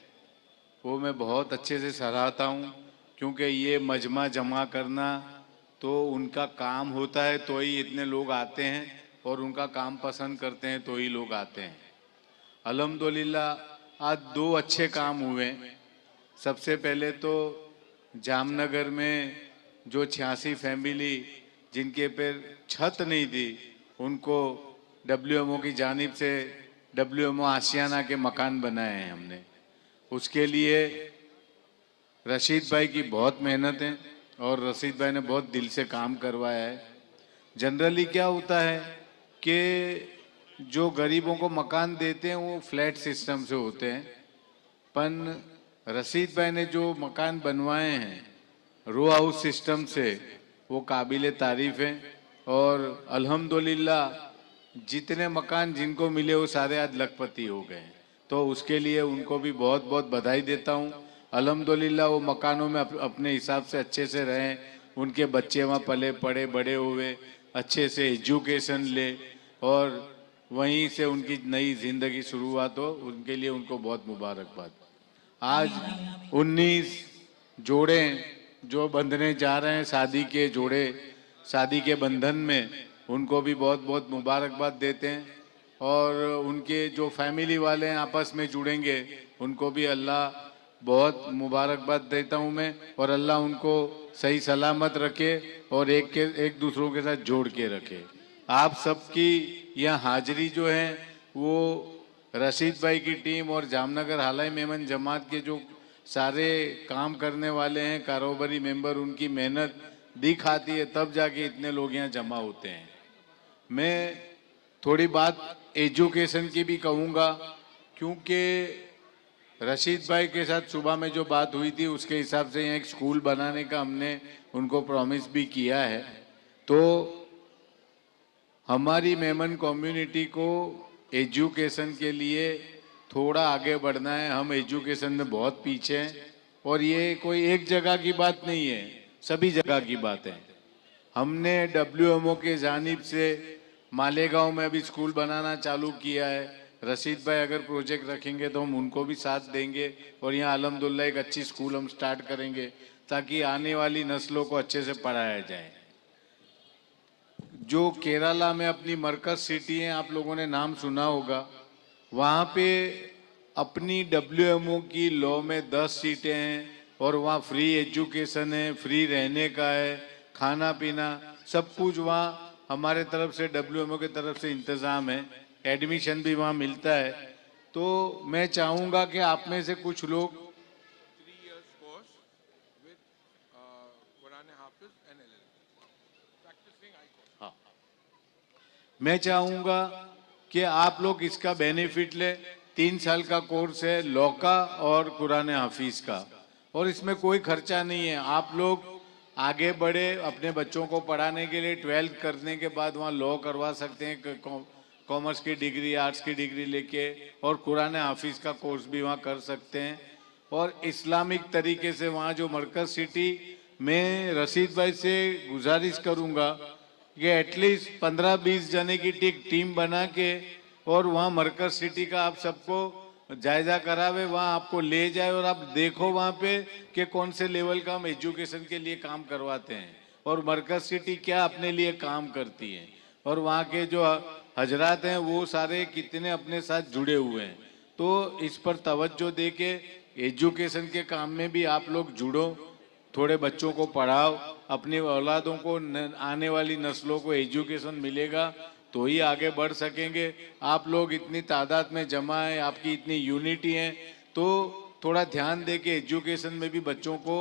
वो मैं बहुत अच्छे से सराहता हूँ, क्योंकि ये मजमा जमा करना तो उनका काम होता है, तो ही इतने लोग आते हैं, और उनका काम पसंद करते हैं तो ही लोग आते हैं। अल्हम्दुलिल्लाह आज 2 अच्छे काम हुए। सबसे पहले तो जामनगर में जो 86 फैमिली जिनके पे छत नहीं थी, उनको डब्ल्यूएमओ की जानिब से डब्ल्यूएमओ आशियाना के मकान बनाए हैं हमने। उसके लिए रशीद भाई की बहुत मेहनत है और रशीद भाई ने बहुत दिल से काम करवाया है। जनरली क्या होता है कि जो गरीबों को मकान देते हैं वो फ्लैट सिस्टम से होते हैं, पर रशीद भाई ने जो मकान बनवाए हैं रो हाउस सिस्टम से, वो काबिल तारीफ है। और अल्हम्दुलिल्लाह जितने मकान जिनको मिले वो सारे आज लखपति हो गए, तो उसके लिए उनको भी बहुत बहुत बधाई देता हूँ। अल्हम्दुलिल्लाह वो मकानों में अपने हिसाब से अच्छे से रहें, उनके बच्चे वहाँ पले पड़े बड़े हुए, अच्छे से एजुकेशन ले और वहीं से उनकी नई ज़िंदगी शुरुआत हो, उनके लिए उनको बहुत मुबारकबाद। आज 19 जोड़े जो बंधने जा रहे हैं, शादी के जोड़े शादी के बंधन में, उनको भी बहुत बहुत मुबारकबाद देते हैं। और उनके जो फैमिली वाले हैं आपस में जुड़ेंगे, उनको भी अल्लाह बहुत मुबारकबाद देता हूँ मैं, और अल्लाह उनको सही सलामत रखे और एक दूसरों के साथ जोड़ के रखे। आप सबकी यह हाजिरी जो है वो रशीद भाई की टीम और जामनगर हालाई मेमन जमात के जो सारे काम करने वाले हैं, कारोबारी मेंबर, उनकी मेहनत दिख आती है, तब जाके इतने लोग यहाँ जमा होते हैं। मैं थोड़ी बात एजुकेशन की भी कहूँगा, क्योंकि रशीद भाई के साथ सुबह में जो बात हुई थी उसके हिसाब से यहाँ एक स्कूल बनाने का हमने उनको प्रॉमिस भी किया है। तो हमारी मेमन कम्युनिटी को एजुकेशन के लिए थोड़ा आगे बढ़ना है। हम एजुकेशन में बहुत पीछे हैं और ये कोई एक जगह की बात नहीं है, सभी जगह की बात है। हमने WMO के जानिब से मालेगांव में अभी स्कूल बनाना चालू किया है। रशीद भाई अगर प्रोजेक्ट रखेंगे तो हम उनको भी साथ देंगे और यहाँ अल्हम्दुलिल्लाह एक अच्छी स्कूल हम स्टार्ट करेंगे ताकि आने वाली नस्लों को अच्छे से पढ़ाया जाए। जो केरला में अपनी मरकज सिटी है, आप लोगों ने नाम सुना होगा, वहाँ पे अपनी WMO की लॉ में 10 सीटें हैं और वहाँ फ्री एजुकेशन है, फ्री रहने का है, खाना पीना सब कुछ वहाँ हमारे तरफ से WMO की तरफ से इंतज़ाम है। एडमिशन भी वहाँ मिलता है। तो मैं चाहूँगा कि आप में से कुछ लोग मैं चाहूँगा कि आप लोग इसका बेनिफिट ले। 3 साल का कोर्स है लॉ का और कुरान हाफिज का, और इसमें कोई खर्चा नहीं है। आप लोग आगे बढ़े अपने बच्चों को पढ़ाने के लिए 12th करने के बाद वहाँ लॉ करवा सकते हैं, कॉमर्स की डिग्री, आर्ट्स की डिग्री लेके, और कुरान हाफिज का कोर्स भी वहाँ कर सकते हैं। और इस्लामिक तरीके से वहाँ जो मरकज सिटी, मैं रशीद भाई से गुजारिश करूँगा कि एटलीस्ट 15-20 जने की टीम बना के और वहाँ मरकज सिटी का आप सबको जायजा करावे, वहाँ आपको ले जाए और आप देखो वहाँ पे कि कौन से लेवल का हम एजुकेशन के लिए काम करवाते हैं और मरकज सिटी क्या अपने लिए काम करती है, और वहाँ के जो हजरात हैं वो सारे कितने अपने साथ जुड़े हुए हैं। तो इस पर तवज्जो दे के एजुकेशन के काम में भी आप लोग जुड़ो, थोड़े बच्चों को पढ़ाओ, अपनी औलादों को, आने वाली नस्लों को एजुकेशन मिलेगा तो ही आगे बढ़ सकेंगे। आप लोग इतनी तादाद में जमा है, आपकी इतनी यूनिटी है, तो थोड़ा ध्यान दे के एजुकेशन में भी बच्चों को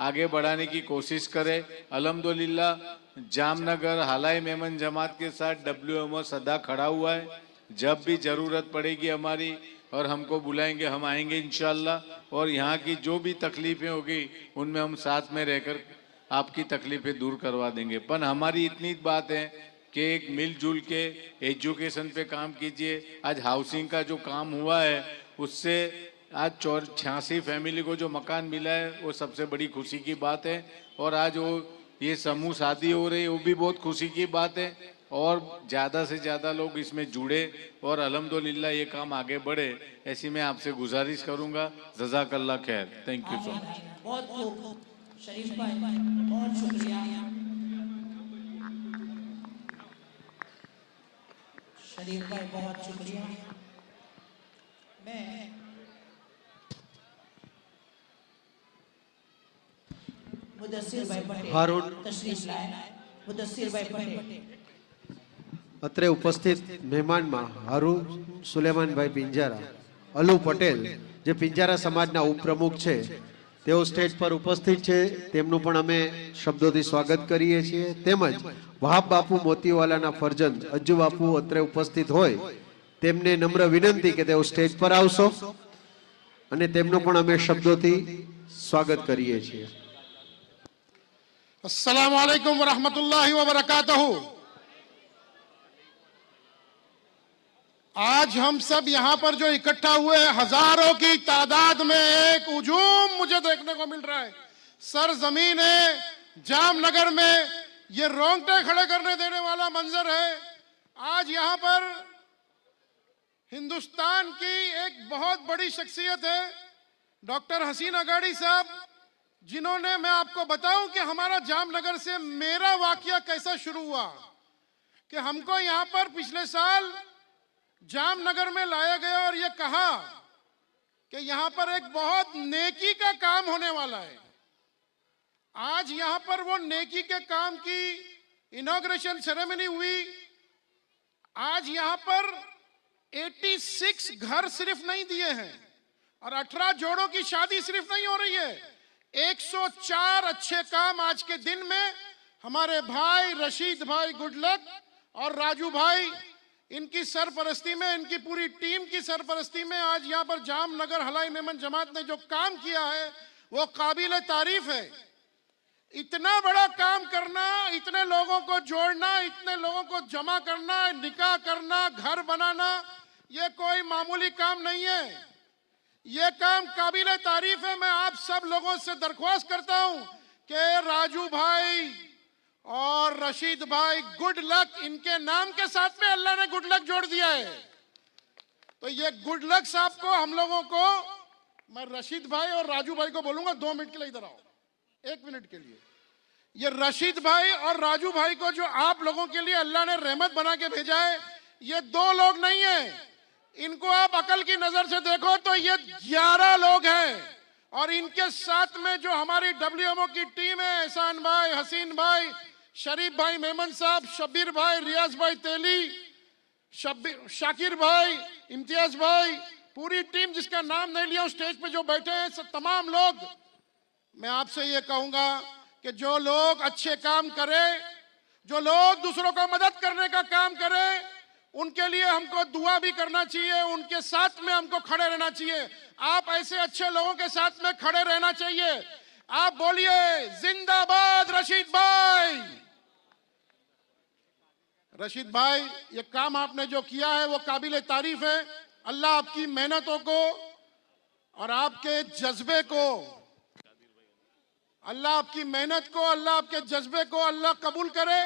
आगे बढ़ाने की कोशिश करें। अल्हम्दुलिल्लाह जामनगर हालाई मेमन जमात के साथ WMO सदा खड़ा हुआ है। जब भी ज़रूरत पड़ेगी हमारी और हमको बुलाएंगे, हम आएंगे इंशाअल्लाह, और यहाँ की जो भी तकलीफ़ें होगी उनमें हम साथ में रहकर आपकी तकलीफ़ें दूर करवा देंगे। पर हमारी इतनी बात है कि एक मिलजुल के एजुकेशन पे काम कीजिए। आज हाउसिंग का जो काम हुआ है उससे आज 86 फैमिली को जो मकान मिला है वो सबसे बड़ी खुशी की बात है, और आज वो ये समूह शादी हो रही है वो भी बहुत खुशी की बात है, और ज़्यादा से ज़्यादा लोग इसमें जुड़े और अल्हम्दुलिल्लाह ये काम आगे बढ़े, ऐसी मैं आपसे गुजारिश करूँगा। जज़ाकल्लाह खैर। Thank you so much. बहुत खूब शरीफ भाई, बहुत शुक्रिया। शरीफ भाई बहुत शुक्रिया। मैं मुदस्सिर भाई पटेल हारून तशरीफ लाए। मुदस्सिर भाई पटेल અત્રે ઉપસ્થિત મહેમાનમાં હારૂન સુલેમાનભાઈ પિંજારા, અલુ પટેલ જે પિંજારા સમાજના ઉપપ્રમુખ છે તેઓ સ્ટેજ પર ઉપસ્થિત છે, તેમનું પણ અમે શબ્દોથી સ્વાગત કરીએ છીએ। તેમજ વહાબ બાપુ મોતીવાલાના ફરજંદ અજ્જુ બાપુ અત્રે ઉપસ્થિત હોય તેમને નમ્ર વિનંતી કે તેઓ સ્ટેજ પર આવશો અને તેમનું પણ અમે શબ્દોથી સ્વાગત કરીએ છીએ। अस्सलामु अलैकुम वरहमतुल्लाहि वबरकातुहू। आज हम सब यहाँ पर जो इकट्ठा हुए हैं, हजारों की तादाद में एक हुजूम मुझे देखने को मिल रहा है। सर जमीन है जामनगर में, ये रोंगटे खड़े करने देने वाला मंजर है। आज यहाँ पर हिंदुस्तान की एक बहुत बड़ी शख्सियत है डॉक्टर हसीन अगाड़ी साहब, जिन्होंने, मैं आपको बताऊं कि हमारा जामनगर से मेरा वाकया कैसा शुरू हुआ कि हमको यहाँ पर पिछले साल जामनगर में लाया गया और ये कहा कि यहाँ पर एक बहुत नेकी का काम होने वाला है। आज यहाँ पर वो नेकी के काम की इनॉग्रेशन सेरेमनी हुई। आज यहाँ पर 86 घर सिर्फ नहीं दिए हैं और 18 जोड़ों की शादी सिर्फ नहीं हो रही है, 104 अच्छे काम आज के दिन में हमारे भाई रशीद भाई गुडलक और राजू भाई इनकी सरपरस्ती में, इनकी पूरी टीम की सरपरस्ती में आज यहाँ पर जामनगर हलाई मेमन जमात ने जो काम किया है वो काबिल तारीफ है। इतना बड़ा काम करना, इतने लोगों को जोड़ना, इतने लोगों को जमा करना, निकाह करना, घर बनाना, ये कोई मामूली काम नहीं है। ये काम काबिल तारीफ है। मैं आप सब लोगों से दरख्वास्त करता हूं कि राजू भाई और रशीद भाई, गुड लक, इनके नाम के साथ में अल्लाह ने गुड लक जोड़ दिया है। तो ये गुड लक साहब को, हम लोगों को, मैं रशीद भाई और राजू भाई को बोलूंगा 2 मिनट के लिए इधर आओ, 1 मिनट के लिए। ये रशीद भाई और राजू भाई को जो आप लोगों के लिए अल्लाह ने रहमत बना के भेजा है, ये 2 लोग नहीं है। इनको आप अकल की नजर से देखो तो ये 11 लोग हैं। और इनके साथ में जो हमारी WMO की टीम है, एहसान भाई, हसीन भाई, शरीफ भाई मेमन साहब, शब्बीर भाई, रियाज भाई तेली, शाकिर भाई, इम्तियाज भाई, पूरी टीम जिसका नाम नहीं लिया, स्टेज पे जो बैठे हैं सब तमाम लोग, मैं आपसे ये कहूंगा कि जो लोग अच्छे काम करें, जो लोग दूसरों को मदद करने का काम करें, उनके लिए हमको दुआ भी करना चाहिए, उनके साथ में हमको खड़े रहना चाहिए। आप ऐसे अच्छे लोगों के साथ में खड़े रहना चाहिए। आप बोलिए जिंदाबाद रशीद भाई। रशीद भाई, ये काम आपने जो किया है वो काबिल तारीफ है। अल्लाह आपकी मेहनतों को और आपके जज्बे को, अल्लाह आपकी मेहनत को, अल्लाह आपके जज्बे को अल्लाह कबूल करे।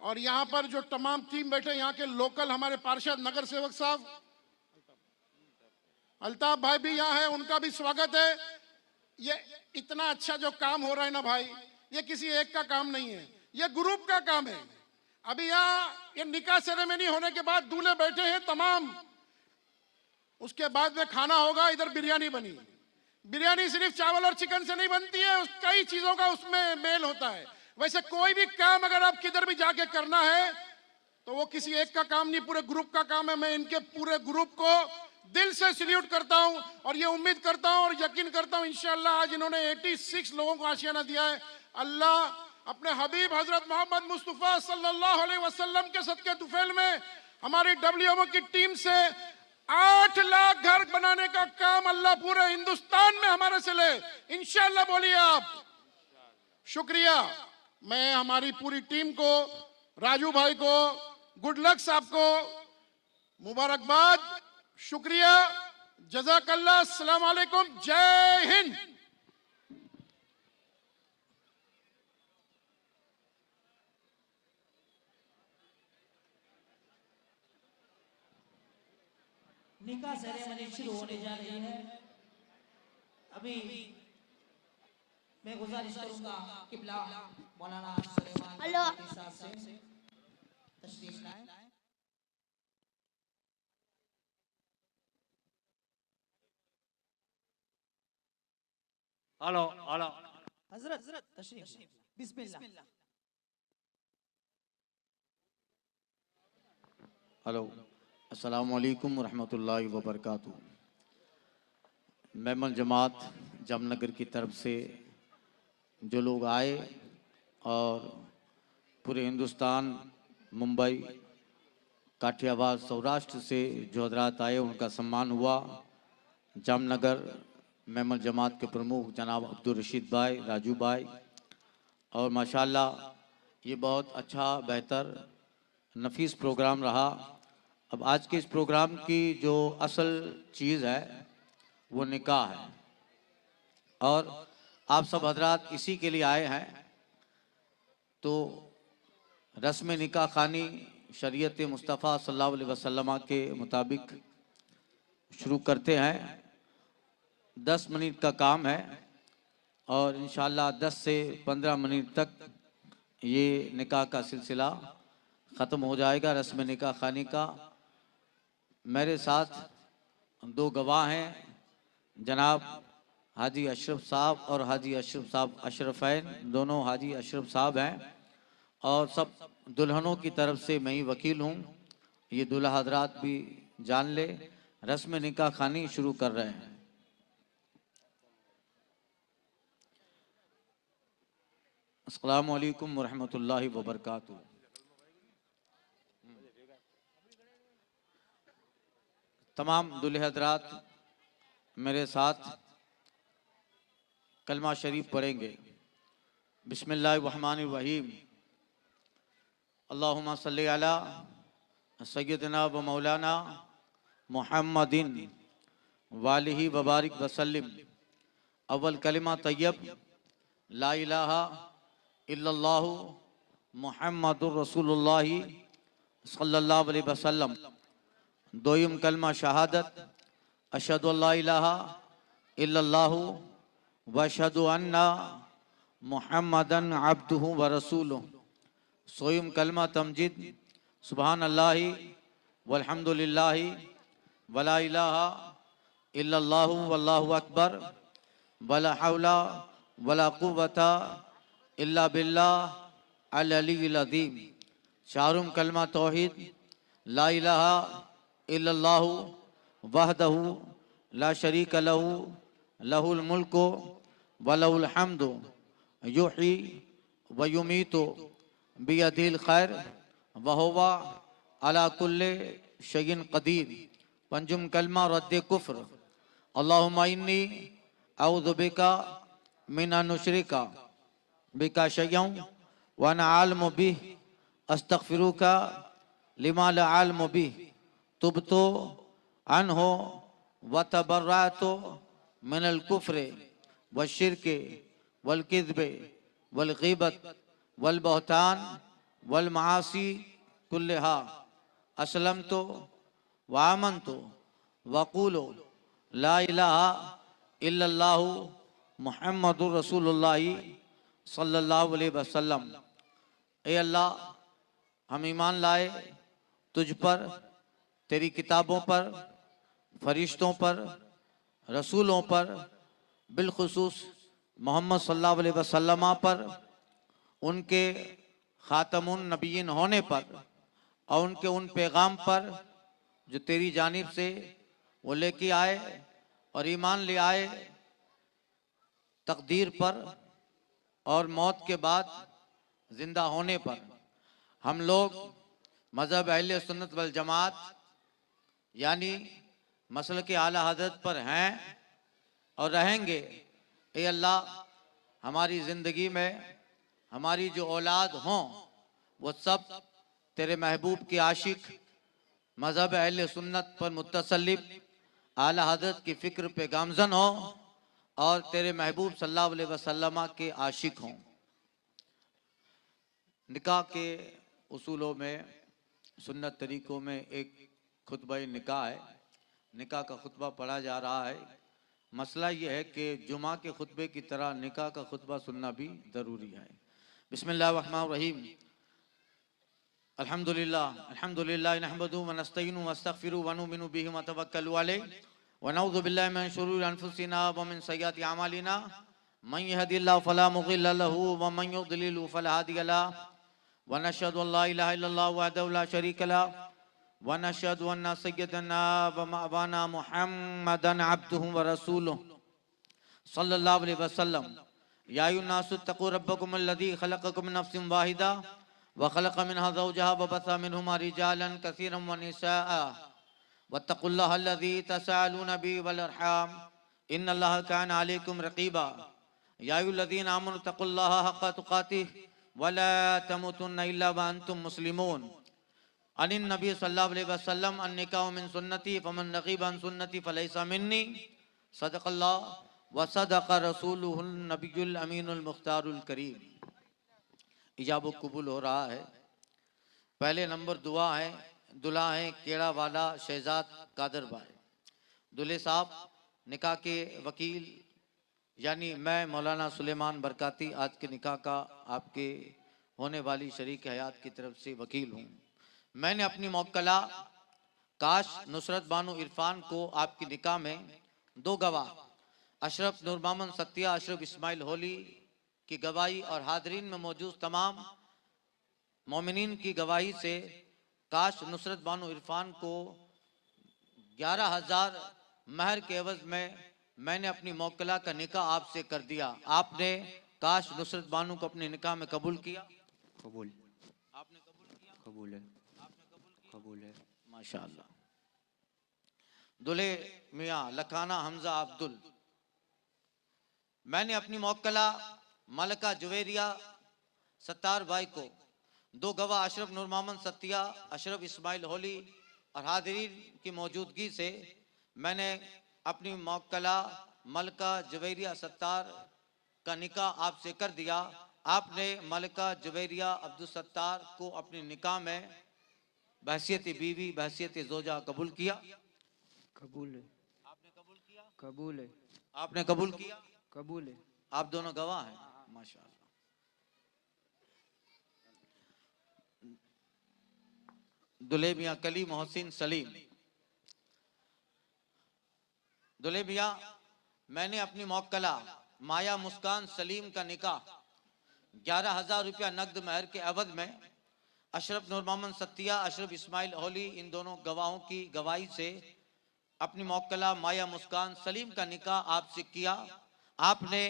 और यहाँ पर जो तमाम टीम बैठे, यहाँ के लोकल हमारे पार्षद नगर सेवक साहब अल्ताफ भाई भी यहाँ है, उनका भी स्वागत है। ये इतना अच्छा जो काम हो रहा है ना भाई, ये किसी एक का काम नहीं है, ये ग्रुप का काम है। अभी यहाँ ये निकाह सेरेमनी होने के बाद दूल्हे बैठे हैं तमाम, उसके बाद में खाना होगा। इधर बिरयानी बनी। बिरयानी सिर्फ चावल और चिकन से नहीं बनती है, कई चीजों का उसमें मेल होता है। वैसे कोई भी काम अगर आप किधर भी जाके करना है तो वो किसी एक का काम नहीं, पूरे ग्रुप का काम है। मैं इनके पूरे ग्रुप को दिल से सल्यूट करता हूं और ये उम्मीद करता हूं और यकीन करता हूं इंशाअल्लाह आज इन्होंने 86 लोगों को आशियाना दिया है। अल्लाह अपने हबीब हजरत मोहम्मद मुस्तफा सल्लल्लाहु अलैहि वसल्लम के सदके तुफैल में हमारी WMO की टीम से 8 लाख घर बनाने का काम अल्लाह पूरे हिंदुस्तान में हमारे से ले, इंशाअल्लाह। बोलिए आप। शुक्रिया। मैं हमारी पूरी टीम को, राजू भाई को, गुड लक साहब को मुबारकबाद, शुक्रिया, जज़ाकल्लाह, अस्सलाम वालेकुम, जय हिंद। निकाह सेरेमनी शुरू होने जा रही है। अभी मैं गुजारिश करूंगा किबला मौलाना सुलेमान साहब से तशरीफ लाएं। हेलो हेलो हजरत तशरीफ, बिस्मिल्लाह। हेलो, अस्सलाम वालेकुम रहमतुल्लाहि व बरकातुहू। मेमन जमात जामनगर की तरफ से जो लोग आए और पूरे हिंदुस्तान, मुंबई, काठियावाड़, सौराष्ट्र से जो हजरात आए उनका सम्मान हुआ। जामनगर मेमन जमात के प्रमुख जनाब अब्दुल रशीद भाई, राजू भाई, और माशाल्लाह ये बहुत अच्छा, बेहतर, नफीस प्रोग्राम रहा। अब आज के इस प्रोग्राम की जो असल चीज़ है वो निकाह है और आप सब हजरात इसी के लिए आए हैं। तो रस्म निकाह खानी शरीयत मुस्तफ़ा सल्लल्लाहु अलैहि वसल्लम के मुताबिक शुरू करते हैं। 10 मिनट का काम है और इंशाअल्लाह 10 से 15 मिनट तक ये निकाह का सिलसिला ख़त्म हो जाएगा, रस्म निकाह खानी का। मेरे साथ 2 गवाह हैं, जनाब हाजी अशरफ साहब और हाजी अशरफ साहब अशरफैन, दोनों हाजी अशरफ साहब हैं। और सब दुल्हनों की तरफ से मैं ही वकील हूँ। ये दूल्हा हजरात भी जान ले, रस्म निकाह खानी शुरू कर रहे हैं। अस्सलामु अलैकुम वरहमतुल्लाहि वबरकातुहू। तमाम दूल्हे हजरात मेरे साथ कलमा शरीफ पढ़ेंगे। बिस्मिल्लाहिर्रहमानिर्रहीम। अल्लाहुम्मा सल्ली अला सय्यदना व मौलाना मुहम्मदिन वालिही वबारिक वसल्लिम। अव्वल कलिमा तैयब ला इलाहा इल्लल्लाहु मुहम्मदुर रसूलुल्लाह सल्लल्लाहु अलैहि वसल्लम। दोयम कलमा शहादत अशहदु अल्ला इलाहा इल्लल्लाहु व अशहदु अन्ना मुहम्मदन अब्दुहु व रसूलुहु। सोयम कलमा तमजीद सुभान अल्लाहि वल्हम्दुलिल्लाहि वला इलाहा इल्लल्लाहु वल्लाहु अकबर वला हौला वला कुव्वता इल्ला बिल्लाह अल अलील अज़ीम। चारुम कलमा तौहीद ला इलाहा इल्लल्लाहु वहदहु ला शरीक लहू लहुल मुल्को व लहुल हम्दु युही व युमीतु बियदिल खैर व हुवा अला कुल्ले शैइन कदीर। पंजुम कलमा रद्द कुफ्र अल्लाहुम्मा इन्नी अऊज़ु बिका मिन अन नुश्रिका बिका शयअन व अना आलिमु बिह अस्तगफिरुका लिमा ला आलिमु बिह तुबतु अन्हु व तबर्रअतु मिनल कुफ्रि व शिर्के वल किज़्बे वल ग़ीबत वल बहतान वल मासी कुल्लिहा असलमतु व आमनतु व क़ूलु ला इलाहा इल्लल्लाहु मुहम्मदुर रसूलुल्लाह सल्लल्लाहु अलैहि वसल्लम। ए अल्लाह, हम ईमान लाए तुझ पर, तेरी किताबों पर, फरिश्तों पर, रसूलों पर, बिलखुसूस मोहम्मद सल्लल्लाहु अलैहि वसल्लम पर, उनके ख़ातमुन नबीयीन होने पर और उनके उन पैगाम पर जो तेरी जानिब से वो लेके आए और ईमान ले आए, तकदीर पर और मौत के बाद जिंदा होने पर। हम लोग मज़हब अहले सुन्नत वल जमात यानी मसलक आला हज़रत पर हैं और रहेंगे। ए अल्लाह, हमारी ज़िंदगी में हमारी जो औलाद हों वो सब तेरे महबूब के आशिक, मज़हब अहले सुन्नत पर मुतसल्लिब, आला हज़रत की फ़िक्र पे गामज़न हो और तेरे महबूब सल्लल्लाहु अलैहि वसल्लम के आशिक हों। निकाह के उसूलों में, सुन्नत तरीक़ों में एक खुतबा निकाह है। निकाह का खुतबा पढ़ा जा रहा है। मसला ये है कि जुमा के खुतबे की तरह निकाह का खुतबा सुनना भी ज़रूरी है। बिस्मिल्लाहिर्रहमानिर्रहीम। अल्हम्दुलिल्लाह अल्हम्दुलिल्लाह नहमदुहु व नस्तईनुहु व नस्तगफिरुहु व नु'मिनु बिही व नतवक्कलु अलैहि व नऊज़ु बिल्लाहि मिन शुरूरि अनफुसिना व मिन सय्यिआति अमालिना मन यहदिल्लाहु फला मुज़िल्ल लहु व मन युज़लिलहु फला हादिय लहु व नशहदु अल्ला इलाहा इल्लल्लाहु वहदहु ला शरीका लहु व नशहदु अन्ना सय्यदना व मअवाना मुहम्मदन अब्दुहु व रसूलुहु सल्लल्लाहु अलैहि वसल्लम। या अय्युहन्नासु इत्तक़ू रब्बकुमुल्लज़ी खलक़कुम मिन नफ्सिन वाहिदा व खलक़ मिनहा ज़ौजहा व बस्सा मिनहुमा रिजालन कसीरन व निसाअ वत्तक़ुल्लाहा अल्लज़ी तसाअलूना बिही वल अर्हाम इन्नल्लाहा काना अलैकुम रक़ीबा। या अय्युहल्लज़ीना आमनू इत्तक़ुल्लाहा हक़्क़ तुक़ातिह व ला तमूतुन्ना इल्ला व अंतुम मुस्लिमून। अनिन नबी सल्लल्लाहु अलैहि वसल्लम अन निकाहु मिन सुन्नती फमन रग़िबा अन सुन्नती फलैसा मिन्नी सदक़ल्लाह व सदक़ रसूलुहुन नबियुल अमीनुल मुख्तारुल करीम। इजाब कबूल हो रहा है। पहले नंबर दुआ है। दुल्हा है केड़ा वाला शहजाद कादर भाई। दुल्हे साहब निकाह के वकील यानी मैं मौलाना सुलेमान बरकाती आज के निकाह का आपके होने वाली शरीक हयात की तरफ से वकील हूँ। मैंने अपनी मौक्कला काश नुसरत बानो इरफान को आपकी निकाह में दो गवाह अशरफ नूर मोहम्मद सत्या अशरफ इस्माइल होली की गवाही और हाजरीन में मौजूद तमाम मोमिनीन की गवाही से काश नुसरत बानो इरफान को 11,000 महर के एवज में मैंने अपनी मौक्कला का निकाह आपसे कर दिया। आपने काश नुसरत बानो को अपने निकाह में कबूल किया? कबूल। आपने कबूल किया? कबूल है। आपने कबूल किया? कबूल है। माशाअल्लाह। दुल्हे मियाँ लखाना हमजा अब्दुल। मैंने अपनी मौक्कला मलका जुवेरिया सत्तार भाई को, दो गवाह अशरफ नूर मोहम्मद सत्या, अशरफ इस्माइल होली और हाजिरीन की मौजूदगी से मैंने अपनी मौक्कला मलका जुवेरिया सत्तार का निकाह आपसे कर दिया। आपने मलका जुवेरिया अब्दुल सत्तार को अपने निकाह में बहसियत बीवी बहसियत जोजा कबूल किया? कबूल है। आपने कबूल किया? कबूल है। आपने कबूल किया? कबूल है। आप दोनों गवाह हैं। माशाअल्लाह। दुल्हे मियाँ कली मोहसिन सलीम। दुल्हे मियाँ, मैंने अपनी मौक्कला माया मुस्कान सलीम का निकाह 11,000 रुपया नकद महर के एवज में अशरफ नूर मोहम्मद सत्या, अशरफ इस्माइल होली इन दोनों गवाहों की गवाही से अपनी मौक्कला माया मुस्कान सलीम का निकाह आपसे किया। आपने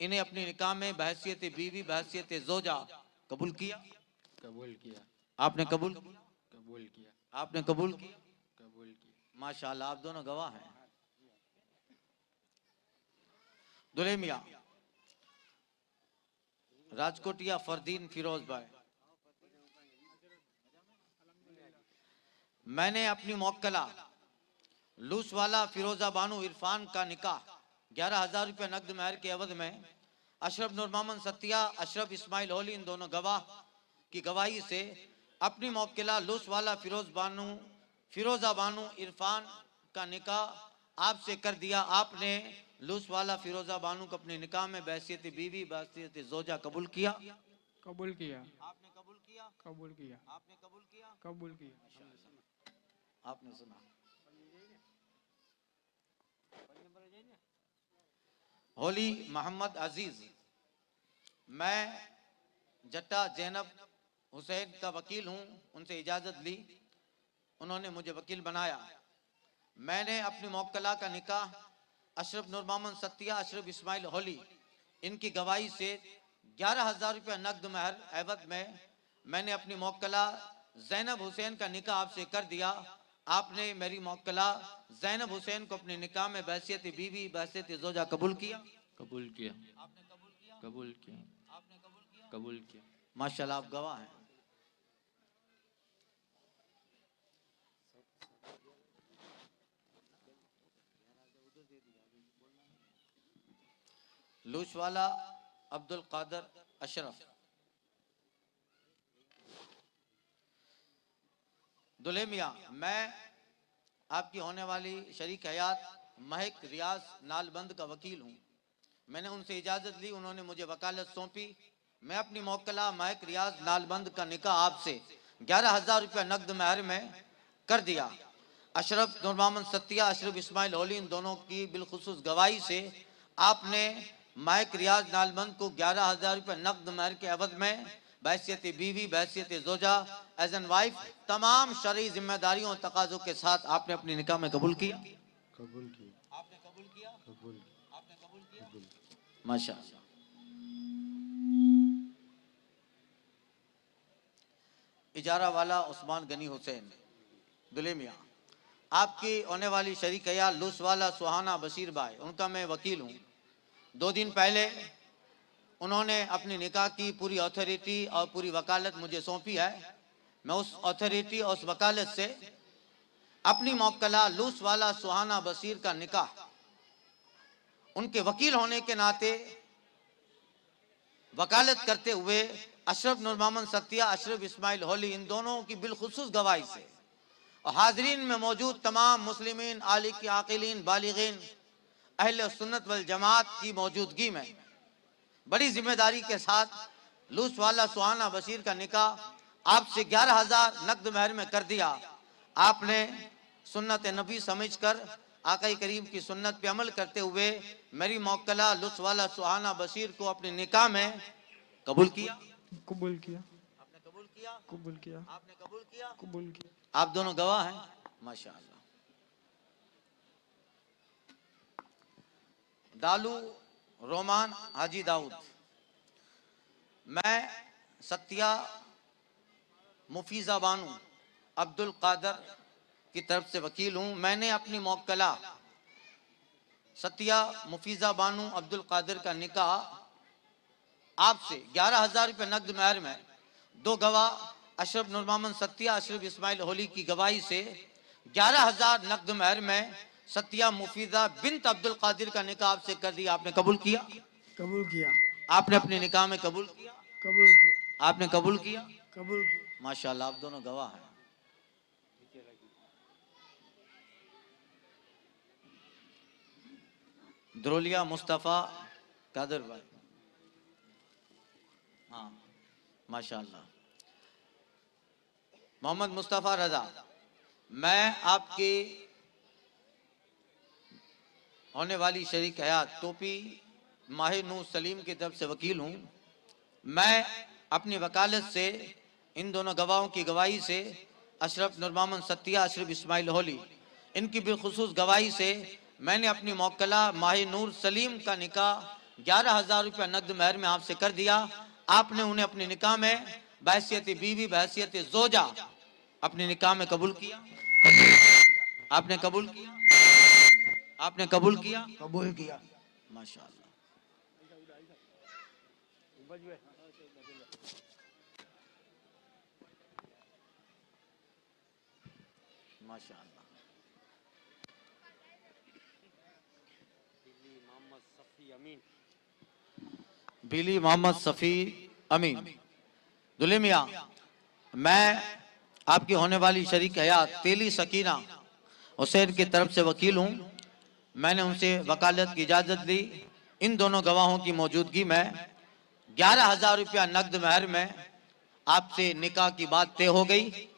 इन्हें अपने निकाह में बहसियत बीवी बहसियत जोजा कबूल किया? कबूल किया। आपने कबूल? कबूल किया। आपने कबूल किया? कबूल किया। माशाअल्लाह, आप दोनों गवाह हैं। दुल्हे मियाँ राजकोटिया फरदीन फिरोज भाई। मैंने अपनी मौक्कला लूसवाला फिरोजा बानू इरफान का निकाह 11,000 रुपया नकद महर के एवज में अशरफ नूर मोहम्मद सत्या, अशरफ इस्माइल होली इन दोनों गवाह की गवाही से अपनी मौक्कला लूसवाला फिरोजा बानू इरफान का निकाह आपसे कर दिया। आपने लूसवाला फिरोजा बानू को अपने निकाह में बहसियत बीवी बहसियत जोजा कबूल किया? कबूल किया। आपने कबूल किया? कबूल किया। आपने कबूल किया? कबूल किया। आपने सुना? होली मोहम्मद अजीज। मैं जट्टा जैनब हुसैन का वकील हूं, उनसे इजाजत ली, उन्होंने मुझे वकील बनाया। मैंने अपनी मौक्कला का निकाह अशरफ नूर मोहम्मद सत्या, अशरफ इस्माइल होली इनकी गवाही से 11,000 रुपया नकद महर एवज में मैंने अपनी मौक्कला जैनब हुसैन का निकाह आपसे कर दिया। आपने मेरी मौक्कला जैनब हुसैन को अपने निकाह में बहसियत बीवी बहसियत जोजा कबूल किया? कबूल किया। आपने कबूल किया? कबूल किया। आपने कबूल किया? कबूल किया। माशाल्लाह, आप गवाह हैं। लूसवाला अब्दुल कादर अशरफ। दुल्हे मियाँ, मैं आपकी होने वाली शरीक हयात महक रियाज नालबंद का वकील हूँ। मैंने उनसे इजाज़त ली, उन्होंने मुझे वकालत सौंपी। मैं अपनी मौक्कला महक रियाज नालबंद का निकाह आपसे 11,000 रुपया नकद महर में कर दिया। अशरफ नूर मोहम्मद सत्या, अशरफ इस्माइल होली इन दोनों की बिलखुसूस गवाही से आपने महक रियाज नालबंद को 11,000 रुपया नकद महर के एवज में बहसियत बीवी बहसियत जोजा एज एन वाइफ तमाम शरई जिम्मेदारियों और तकाजों के साथ आपने अपनी निकाह में कबूल किया? कबूल किया। आपने कबूल किया? कबूल। आपने कबूल किया? माशाअल्लाह। इजारा वाला उस्मान गनी हुसैन। दुल्हे मियाँ, आपकी होने वाली शरीक हया लूस वाला सुहाना बशीर भाई, उनका मैं वकील हूँ। 2 दिन पहले उन्होंने अपनी निकाह की पूरी अथॉरिटी और पूरी वकालत मुझे सौंपी है। मैं उस अथॉरिटी और उस वकालत से अपनी मौक्कला लूस वाला सुहाना बशीर का निकाह उनके वकील होने के नाते वकालत करते हुए अशरफ नूर मोहम्मद सत्या, अशरफ इस्माइल होली इन दोनों की बिलखुसूस गवाही से और हाजरीन में मौजूद तमाम मुस्लिमीन, आलिकी, आकिलीन, बालिगीन, अहले सुन्नत वल जमात की मौजूदगी में बड़ी जिम्मेदारी के साथ लूस वाला सुहाना बशीर का निकाह आपसे 11,000 नकद महर में कर दिया। आपने सुन्नत नबी समझकर आकाई करीम की सुन्नत पे अमल करते हुए मेरी मौक्कला लूस वाला सुहाना बशीर को अपने निकाह में कबूल किया? कबूल किया। आपने कबूल किया? कबूल किया। आपने कबूल किया? कबूल किया। आप दोनों गवाह हैं। माशाअल्लाह। दालू रोमान हाजी दाऊद। मैं सत्या मुफीजा बानू अब्दुल कादर की तरफ से वकील हूं। मैंने अपनी मौक्कला सतिया मुफीजा बानू अब्दुल कादिर का निकाह आपसे 11,000 रुपये नकद महर में दो गवाह अशरफ नूर मोहम्मद सतिया अशरफ इस्माइल होली की गवाही से 11,000 नकद महर में सतिया मुफीजा बिन्त अब्दुल कादिर का निकाह आपसे कर दिया। आपने कबूल किया? कबूल किया। आपने अपने निकाह में कबूल किया? कबूल किया। आपने कबूल किया? कबूल किया। माशाल्लाह, आप दोनों गवाह हैं। द्रोलिया मुस्तफ़ा कादर भाई, हाँ माशाल्लाह। मोहम्मद मुस्तफ़ा रजा, मैं आपके होने वाली शरीक हयात टोपी माहिर नूर सलीम की तरफ से वकील हूँ। मैं अपनी वकालत से इन दोनों गवाहों की गवाही से अशरफ नूर मोहम्मद सतिया अशरफ इस्माइल होली इनकी बिलखुसूस गवाही से मैंने अपनी मौक्कला माहिर नूर सलीम का निकाह 11,000 रुपया नकद महर में आपसे कर दिया। आपने उन्हें अपने निकाह में बहैसियत बीवी बहैसियत जोजा अपने निकाह में कबूल किया? आपने कबूल किया? आपने कबूल किया? कबूल किया। माशाअल्लाह। माशाअल्लाह। बिली मोहम्मद सफ़ी अमीन। दुल्हे मियां, मैं आपकी होने वाली शरीक हयात तेली सकीना हुसैन की तरफ से वकील हूँ। मैंने उनसे वकालत की इजाज़त ली। इन दोनों गवाहों की मौजूदगी में 11,000 रुपया नकद महर में आपसे निकाह की बात तय हो गई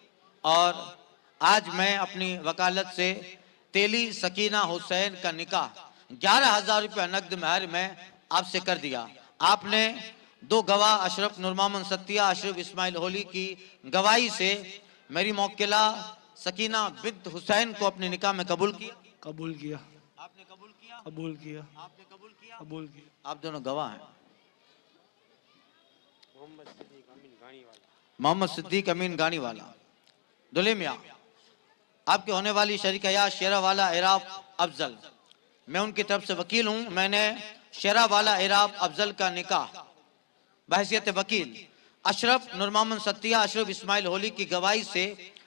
और आज मैं अपनी वकालत से तेली सकीना हुसैन का निकाह 11,000 रुपया नकद महर में आपसे कर दिया। आपने दो गवाह अशरफ नूर मोहम्मद सतिया अशरफ इस्माइल होली की गवाही से मेरी मौक्किला सकीना बिन्त हुसैन को अपने निकाह में कबूल किया? कबूल किया। आपने कबूल किया? कबूल किया। आपने कबूल किया? कबूल किया। आप दोनों गवाह हैं। मोहम्मद सिद्दीक अमीन गानी वाला। दुल्हे मियां, आपके होने वाली शरीक हयात शेरावाला इराफ अफजल, मैं उनकी तरफ से वकील हूँ। मैंने शेरावाला इराफ अफजल का निकाह बहैसियत वकील अशरफ नूर मोहम्मद सतिया अशरफ इस्माइल होली की गवाही से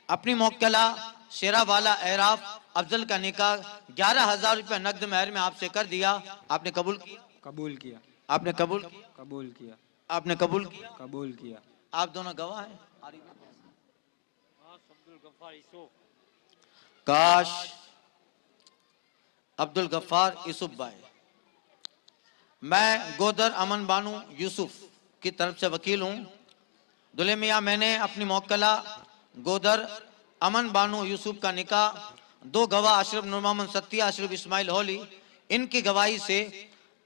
अपनी मौक्कला शेरावाला इराफ अफजल का निकाह 11,000 रुपया नकद महर में आपसे कर दिया। आपने कबूल किया? कबूल किया। आपने कबूल किया? कबूल किया। आपने कबूल किया? कबूल किया। आप दोनों गवाह हैं। काश अब्दुल गफ्फार यूसुफ भाई, मैं गोदर अमन बानू यूसुफ की तरफ से वकील हूँ। दुल्हे मियां, मैंने अपनी मौक्कला गोदर अमन बानू यूसुफ का निकाह दो गवाह अशरफ नूर मोहम्मद सतिया अशरफ इस्माइल होली इनकी गवाही से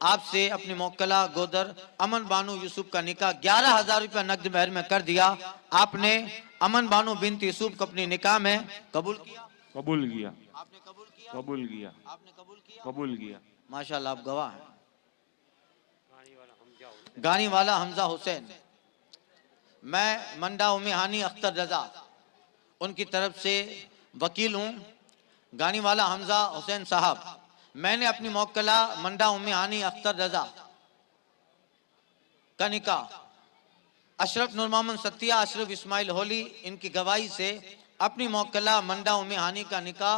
आपसे अपनी मौक्कला गोदर अमन बानू यूसुफ का निकाह 11,000 रुपया नकद महर में कर दिया। आपने अमन बानू बिन्त यूसुफ को अपनी निकाह में कबूल किया? कबूल किया। आपने कबूल किया? कबूल किया। आपने कबूल किया? कबूल किया। माशाल्लाह, आप गवाह हैं। गानी वाला हमजा हुसैन, मैं मंडा उमेहानी अख्तर रजा उनकी तरफ से वकील हूँ। गानी वाला हमजा हुसैन साहब, मैंने अपनी मौक्कला मंडा उमेहानी अख्तर रजा का निकाह अशरफ नूर मोहम्मद सतिया अशरफ इस्माइल होली इनकी गवाही से अपनी मौक्कला मंडा उमेहानी का निकाह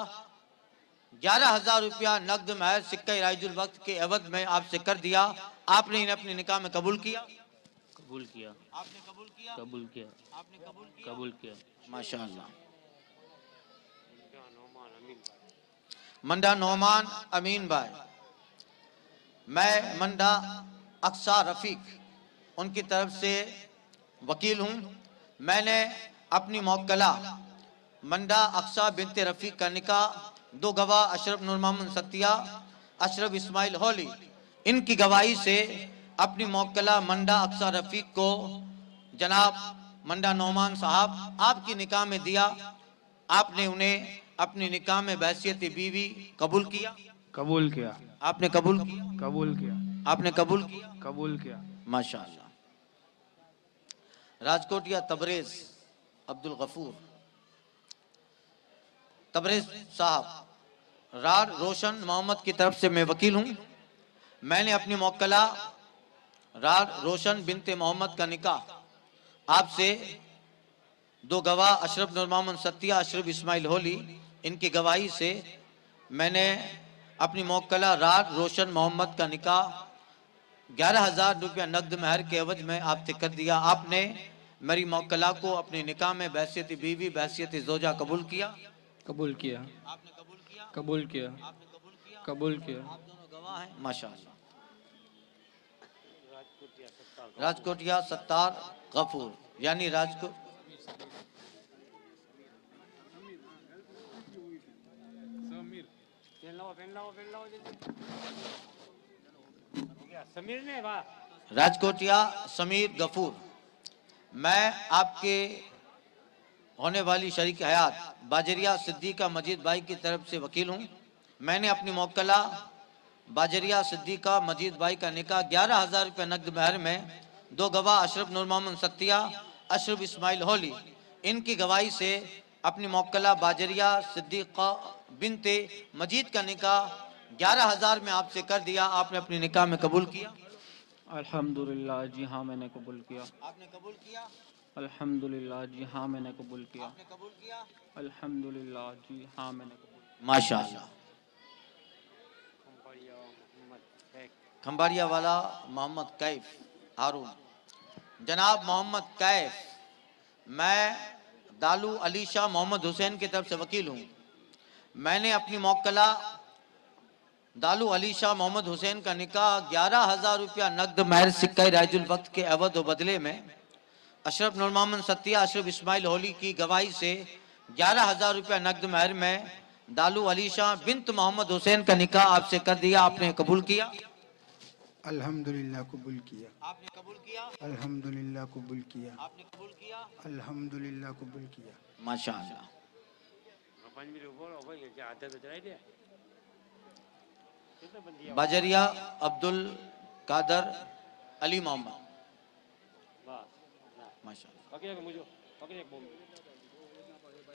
11,000 रुपया नकद महर सिक्का राइजुल वक्त के एवज में आपसे कर दिया। आपने इन्हें अपने निकाह में कबूल किया? कबूल किया। आपने कबूल किया? कबूल किया। आपने कबूल किया? कबूल किया। माशाअल्लाह। मंडा नौमान अमीन भाई, मैं मंडा अक्सा रफीक उनकी तरफ से वकील हूँ। मैंने अपनी मौक्कला मंडा अक्सा बिन्त रफीक का निकाह दो गवाह अशरफ नूर मोहम्मद सतिया अशरफ इस्माइल होली इनकी गवाही से अपनी मौक्कला मंडा अक्सा रफीक को जनाब मंडा नौमान साहब आपकी निकाह में दिया। आपने उन्हें अपनी निकाह में बहैसियत बीवी कबूल किया? कबूल किया। आपने कबूल किया? कबूल किया। आपने कबूल किया? कबूल किया। माशाअल्लाह। राजकोटिया तबरेज अब्दुल गफूर, तबरेज साहब, रार रोशन मोहम्मद की तरफ से मैं वकील हूँ। मैंने अपनी मौक्कला रार रोशन बिनते मोहम्मद का निकाह आपसे दो गवाह अशरफ नूर मोहम्मद सत्या, अशरफ इस्माइल होली, इनकी गवाही से मैंने अपनी मौक्कला रार रोशन मोहम्मद का निकाह 11,000 रुपया नकद महर के एवज में आपसे कर दिया। आपने मेरी मौक्कला को अपने निकाह में बहसियत बीवी, बहसियत जोजा कबूल किया? कबूल किया। आपने कबूल किया? कबूल किया। आपने कबूल किया? कबूल किया। आप दोनों गवाह हैं, माशाअल्लाह। राजकोटिया सत्तार गफूर, यानी राजकोट राजकोटिया समीर गफूर, मैं आपके होने वाली शरीक हयात बाजरिया सिद्दीका मजीद भाई की तरफ से वकील हूँ। मैंने अपनी मौक्कला बाजरिया सिद्दीका मजीद भाई का निकाह 11,000 रुपये नकद महर में दो गवाह अशरफ नूर मोहम्मद सत्या, अशरफ इस्माइल होली, इनकी गवाही से अपनी मौक्कला बाजरिया सिद्दीका बिनते मजीद का निकाह 11,000 में आपसे कर दिया। आपने अपनी निकाह में कबूल किया? अल्हम्दुलिल्लाह, जी हाँ मैंने कबूल किया। आपने कबूल किया? अल्हम्दुलिल्लाह, जी हाँ मैंने कबूल किया। आपने कबूल किया? अल्हम्दुलिल्लाह, जी हाँ मैंने कबूल किया। माशाअल्लाह। खंबाड़िया वाला मोहम्मद कैफ हारून, जनाब मोहम्मद कैफ, मैं दालू अली शाह मोहम्मद हुसैन की तरफ से वकील हूँ। मैंने अपनी मौक्कला दालू अली शाह मोहम्मद हुसैन का निकाह 11,000 रुपया नकद महर सिक्का राजुल वक्त के अवध बदले में अशरफ नूर मोहम्मद सत्या, अशरफ इस्माइल होली की गवाही से 11,000 रुपया नकद महर में दालू अली शाह बिनत मोहम्मद हुसैन का निकाह आपसे कर दिया। आपने कबूल किया? अल्हम्दुलिल्लाह कबूल किया। आपने कबूल किया? अल्हम्दुलिल्लाह कबूल किया। आपने कबूल किया? अल्हम्दुलिल्लाह कबूल किया। माशाअल्लाह। बाजरिया अब्दुल कादर अली मोहम्मद,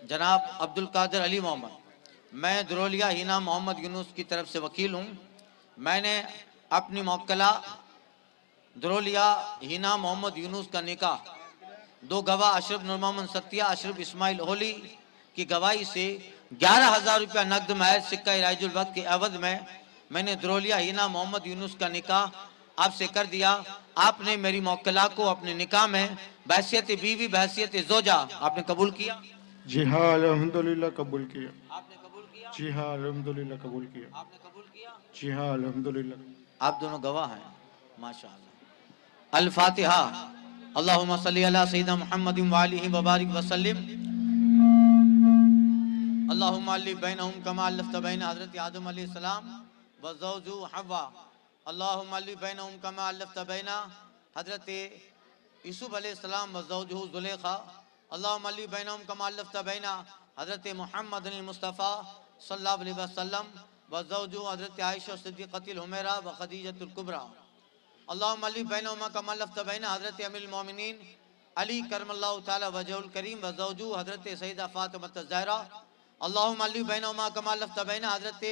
जनाब अब्दुल कादर अली मोहम्मद, मैं दरोलिया हिना मोहम्मद यूनुस की तरफ से वकील हूँ। मैंने अपनी मौक्कला दरोलिया हिना मोहम्मद यूनुस का निकाह दो गवाह अशरफ नूर मोहम्मद सत्या, अशरफ इस्माइल होली की गवाही से 11,000 रुपया नकद महर सिक्का राजुल वक्त के अवध में मैंने दरोलिया हिना मोहम्मद यूनुस का निकाह आपसे कर दिया। आपने मेरी मौक्कला को अपने निकाह में बहसियत बीवी, बहसियत जोजा आपने कबूल किया? जी हाँ अल्हम्दुलिल्लाह कबूल किया। आपने कबूल किया? जी हाँ अल्हम्दुलिल्लाह कबूल किया। आपने कबूल किया? जी हाँ अल्हम्दुलिल्लाह। आप दोनों गवाह हैं, माशाअल्लाह। अल फातिहा। अल्लाहुम्मा सल्ली अला सय्यिदिना मुहम्मदिन व आलिहि व बारिक व सल्लिम। अल्लाहुम्मा अल्लिफ बैनहुम कमा अल्लफ़्त बैन हज़रत आदम अलैहिस्सलाम व ज़ौजु हव्वा। अल्लाहुम्मा अल्लिफ बैनहुम कमा अल्लफ़्त बैन हज़रत यूसुफ अलैहिस्सलाम व ज़ौजुहु ज़ुलैखा। अल्लाहुम्मा अल्लिफ बैनहुम कमा अल्लफ़्त बैन हज़रत मुहम्मद मुस्तफ़ा सल्लल्लाहु अलैहि वसल्लम व ज़ौजुहु हज़रत आयशा सिद्दीक़तुल हुमैरा व खदीजतुल कुबरा। अल्लाहुम्मा अल्लिफ बैनहुमा कमा अल्लफ़्त बैन हज़रत अमीरुल मोमिनीन अली करमल्लाहु तआला वजहुल करीम व ज़ौजुहु हज़रत सय्यदा फ़ातिमा ज़हरा। अल्लाहुम्मा अल्लिफ बैनहुमा कमा अल्लफ़्त बैन हज़रत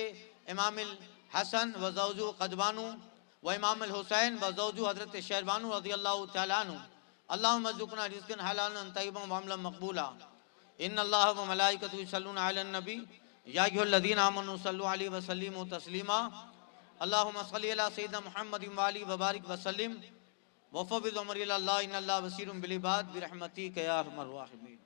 इमामुल हसन व ज़ौजुहु क़दबानु व इमामुल हुसैन व ज़ौजुहु हज़रत शहरबानु रज़ियल्लाहु तआला अन्हु। अल्लाहुम्मा ज़ुक़ना रिज़्क़न हलालन तय्यिबन व अमलन मक़बूला। इन्नल्लाह व मलाइकतहु युसल्लूना अलन नबी या अय्युहल्लज़ीना आमनू सल्लु अलैहि व सल्लिमू तस्लीमा। अल्लाहुम्मा सल्लि अला सय्यिदिना मुहम्मदिन व आलिहि व बारिक व सल्लिम व फ़व्विज़ अमरी इलल्लाह इन्नल्लाह बसीरुम बिल इबाद बिरहमतिका या अरहमर राहिमीन।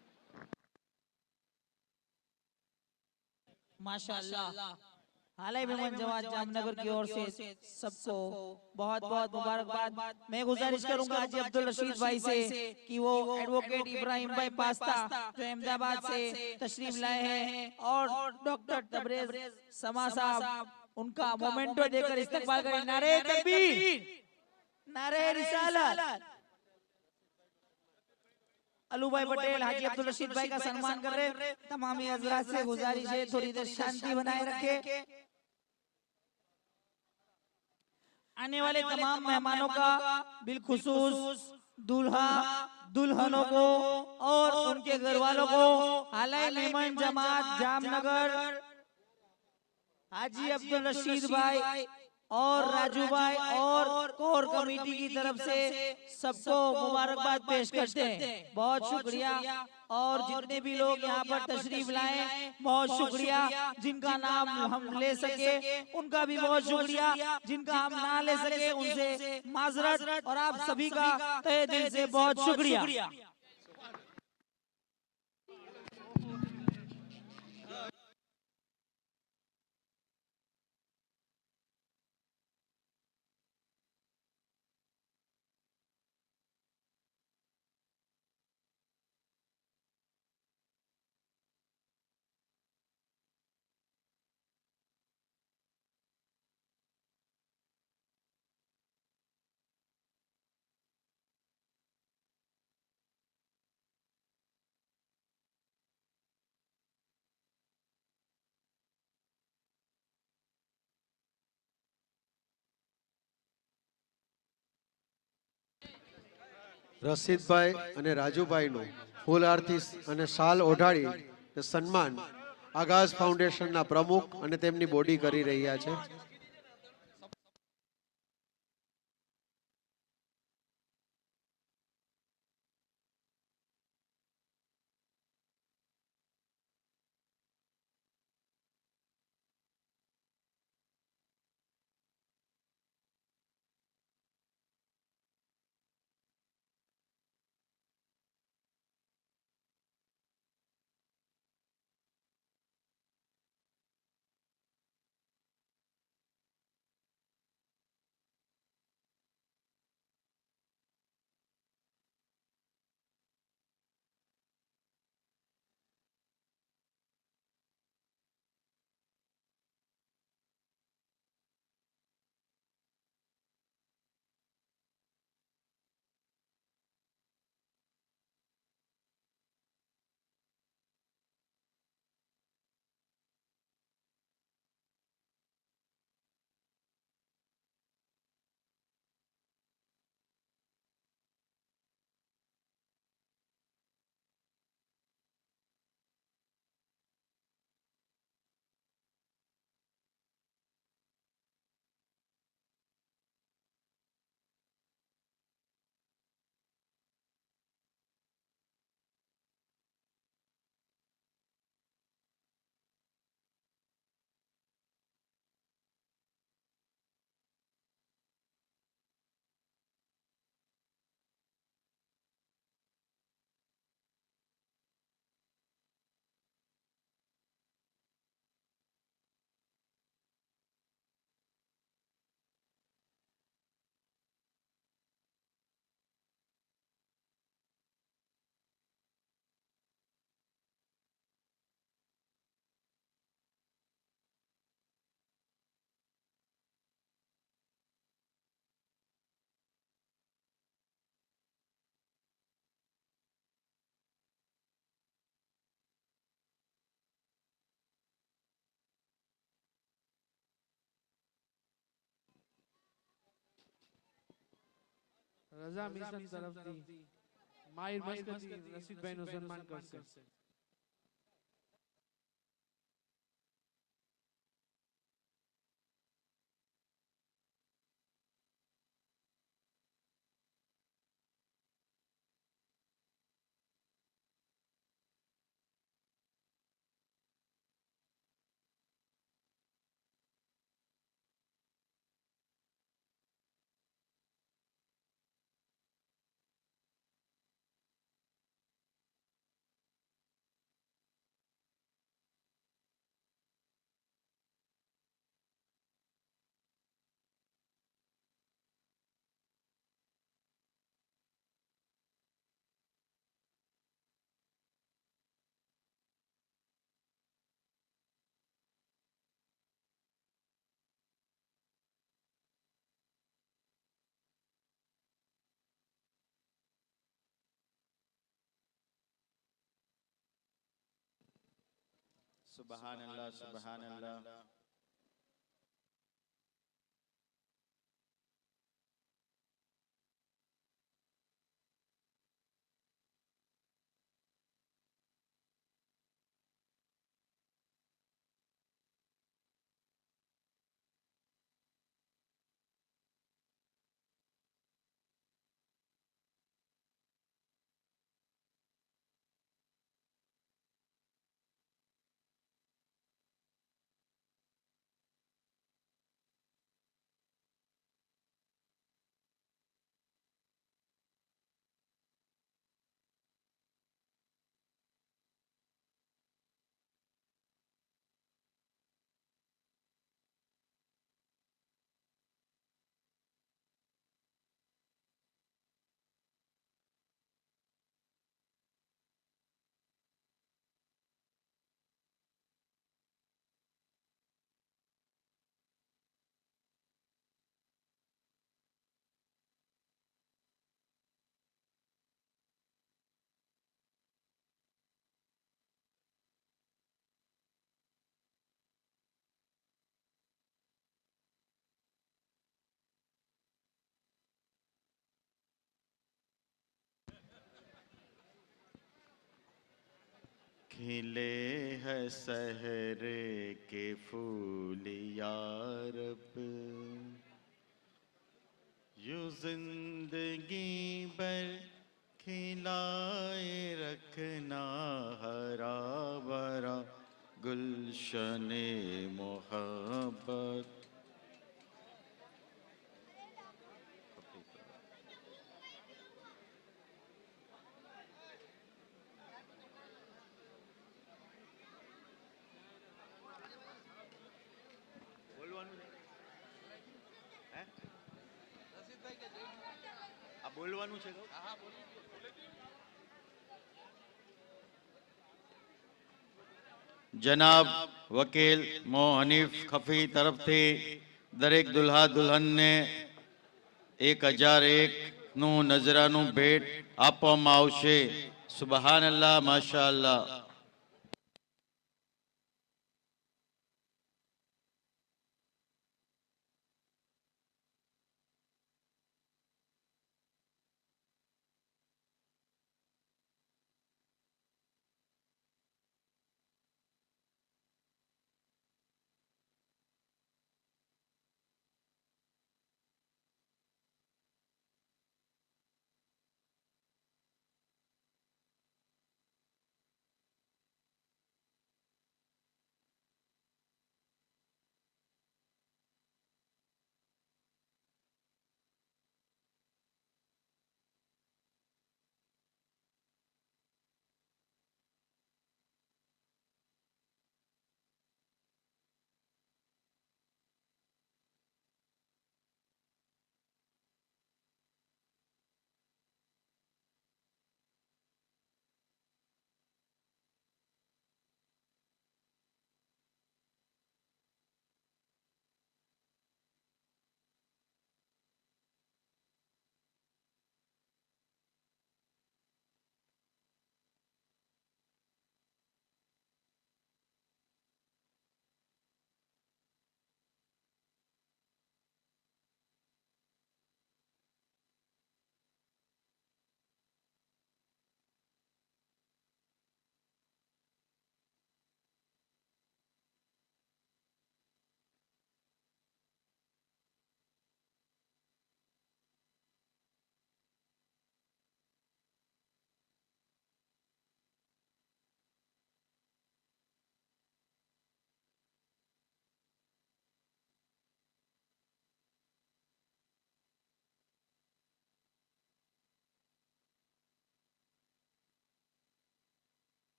माशाअल्लाह। हालाई मेमन जमात जामनगर की ओर से सबको बहुत बहुत मुबारकबाद। मैं गुजारिश करूंगा हाजी अब्दुल रशीद भाई से कि वो एडवोकेट इब्राहिम भाई पास्ता जो अहमदाबाद से तशरीफ लाए हैं और डॉक्टर तबरेज समा साहब उनका मोमेंटो देकर इस्तकबाल करें। नारे तकबीर, नारे रिसालत। अलू भाई पटेल हाजी अब्दुल रशीद भाई का सम्मान कर रहे। तमामी हजरात से गुजारिश है थोड़ी देर शांति बनाए रखे। आने वाले तमाम मेहमानों का बिलखुसूस दूल्हा दुल्हनों को और उनके घर वालों को हलाई मेमन जमात जामनगर हाजी अब्दुल रशीद भाई और राजू भाई और कोर कमेटी की तरफ से सबको मुबारकबाद पेश करते हैं। बहुत शुक्रिया। और जितने भी लोग यहाँ पर तशरीफ लाए बहुत शुक्रिया। जिनका नाम हम ले सके उनका भी बहुत शुक्रिया, जिनका हम ना ले सके उनसे माजरत, और आप सभी का तहे दिल से बहुत शुक्रिया। રશીદભાઈ અને રાજુભાઈનું ફૂલહારથી અને શાલ ઓઢાડી સન્માન આગાઝ ફાઉન્ડેશનના પ્રમુખ અને તેમની બોડી કરી રહ્યા છે। રઝા મિશન તરફથી માહિર મસ્કતી રશીદભાઈનું સન્માન કરશે। सुबहान अल्लाह सुबहान अल्लाह। खिले है सहरे के फूल यारब, यूं जिंदगी भर खिलाए रखना हरा भरा गुलशने मोहब्बत। બોલવાનું છે જનાબ વકીલ મો હનીફ ખફી તરફથી દરેક દુલ્હા દુલ્હનને 1001 નું નજરાનું ભેટ આપવામાં આવશે। સુબહાન અલ્લાહ, માશા અલ્લાહ।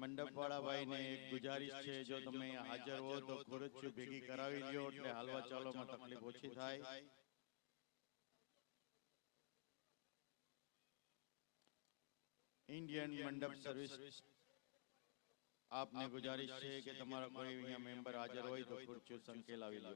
મંડપવાળા ભાઈને એક ગુજારિશ છે, જો તમે હાજર હો તો ખુરચ્યું ભેગી કરાવી લ્યો એટલે હાલવા ચાલવામાં તકલીફ ઓછી થાય. ઇન્ડિયન મંડપ સર્વિસ આપને ગુજારિશ છે કે તમારા કોઈ અહીંયા મેમ્બર હાજર હોય તો ખુરચ્યું સંકેલાવી લો.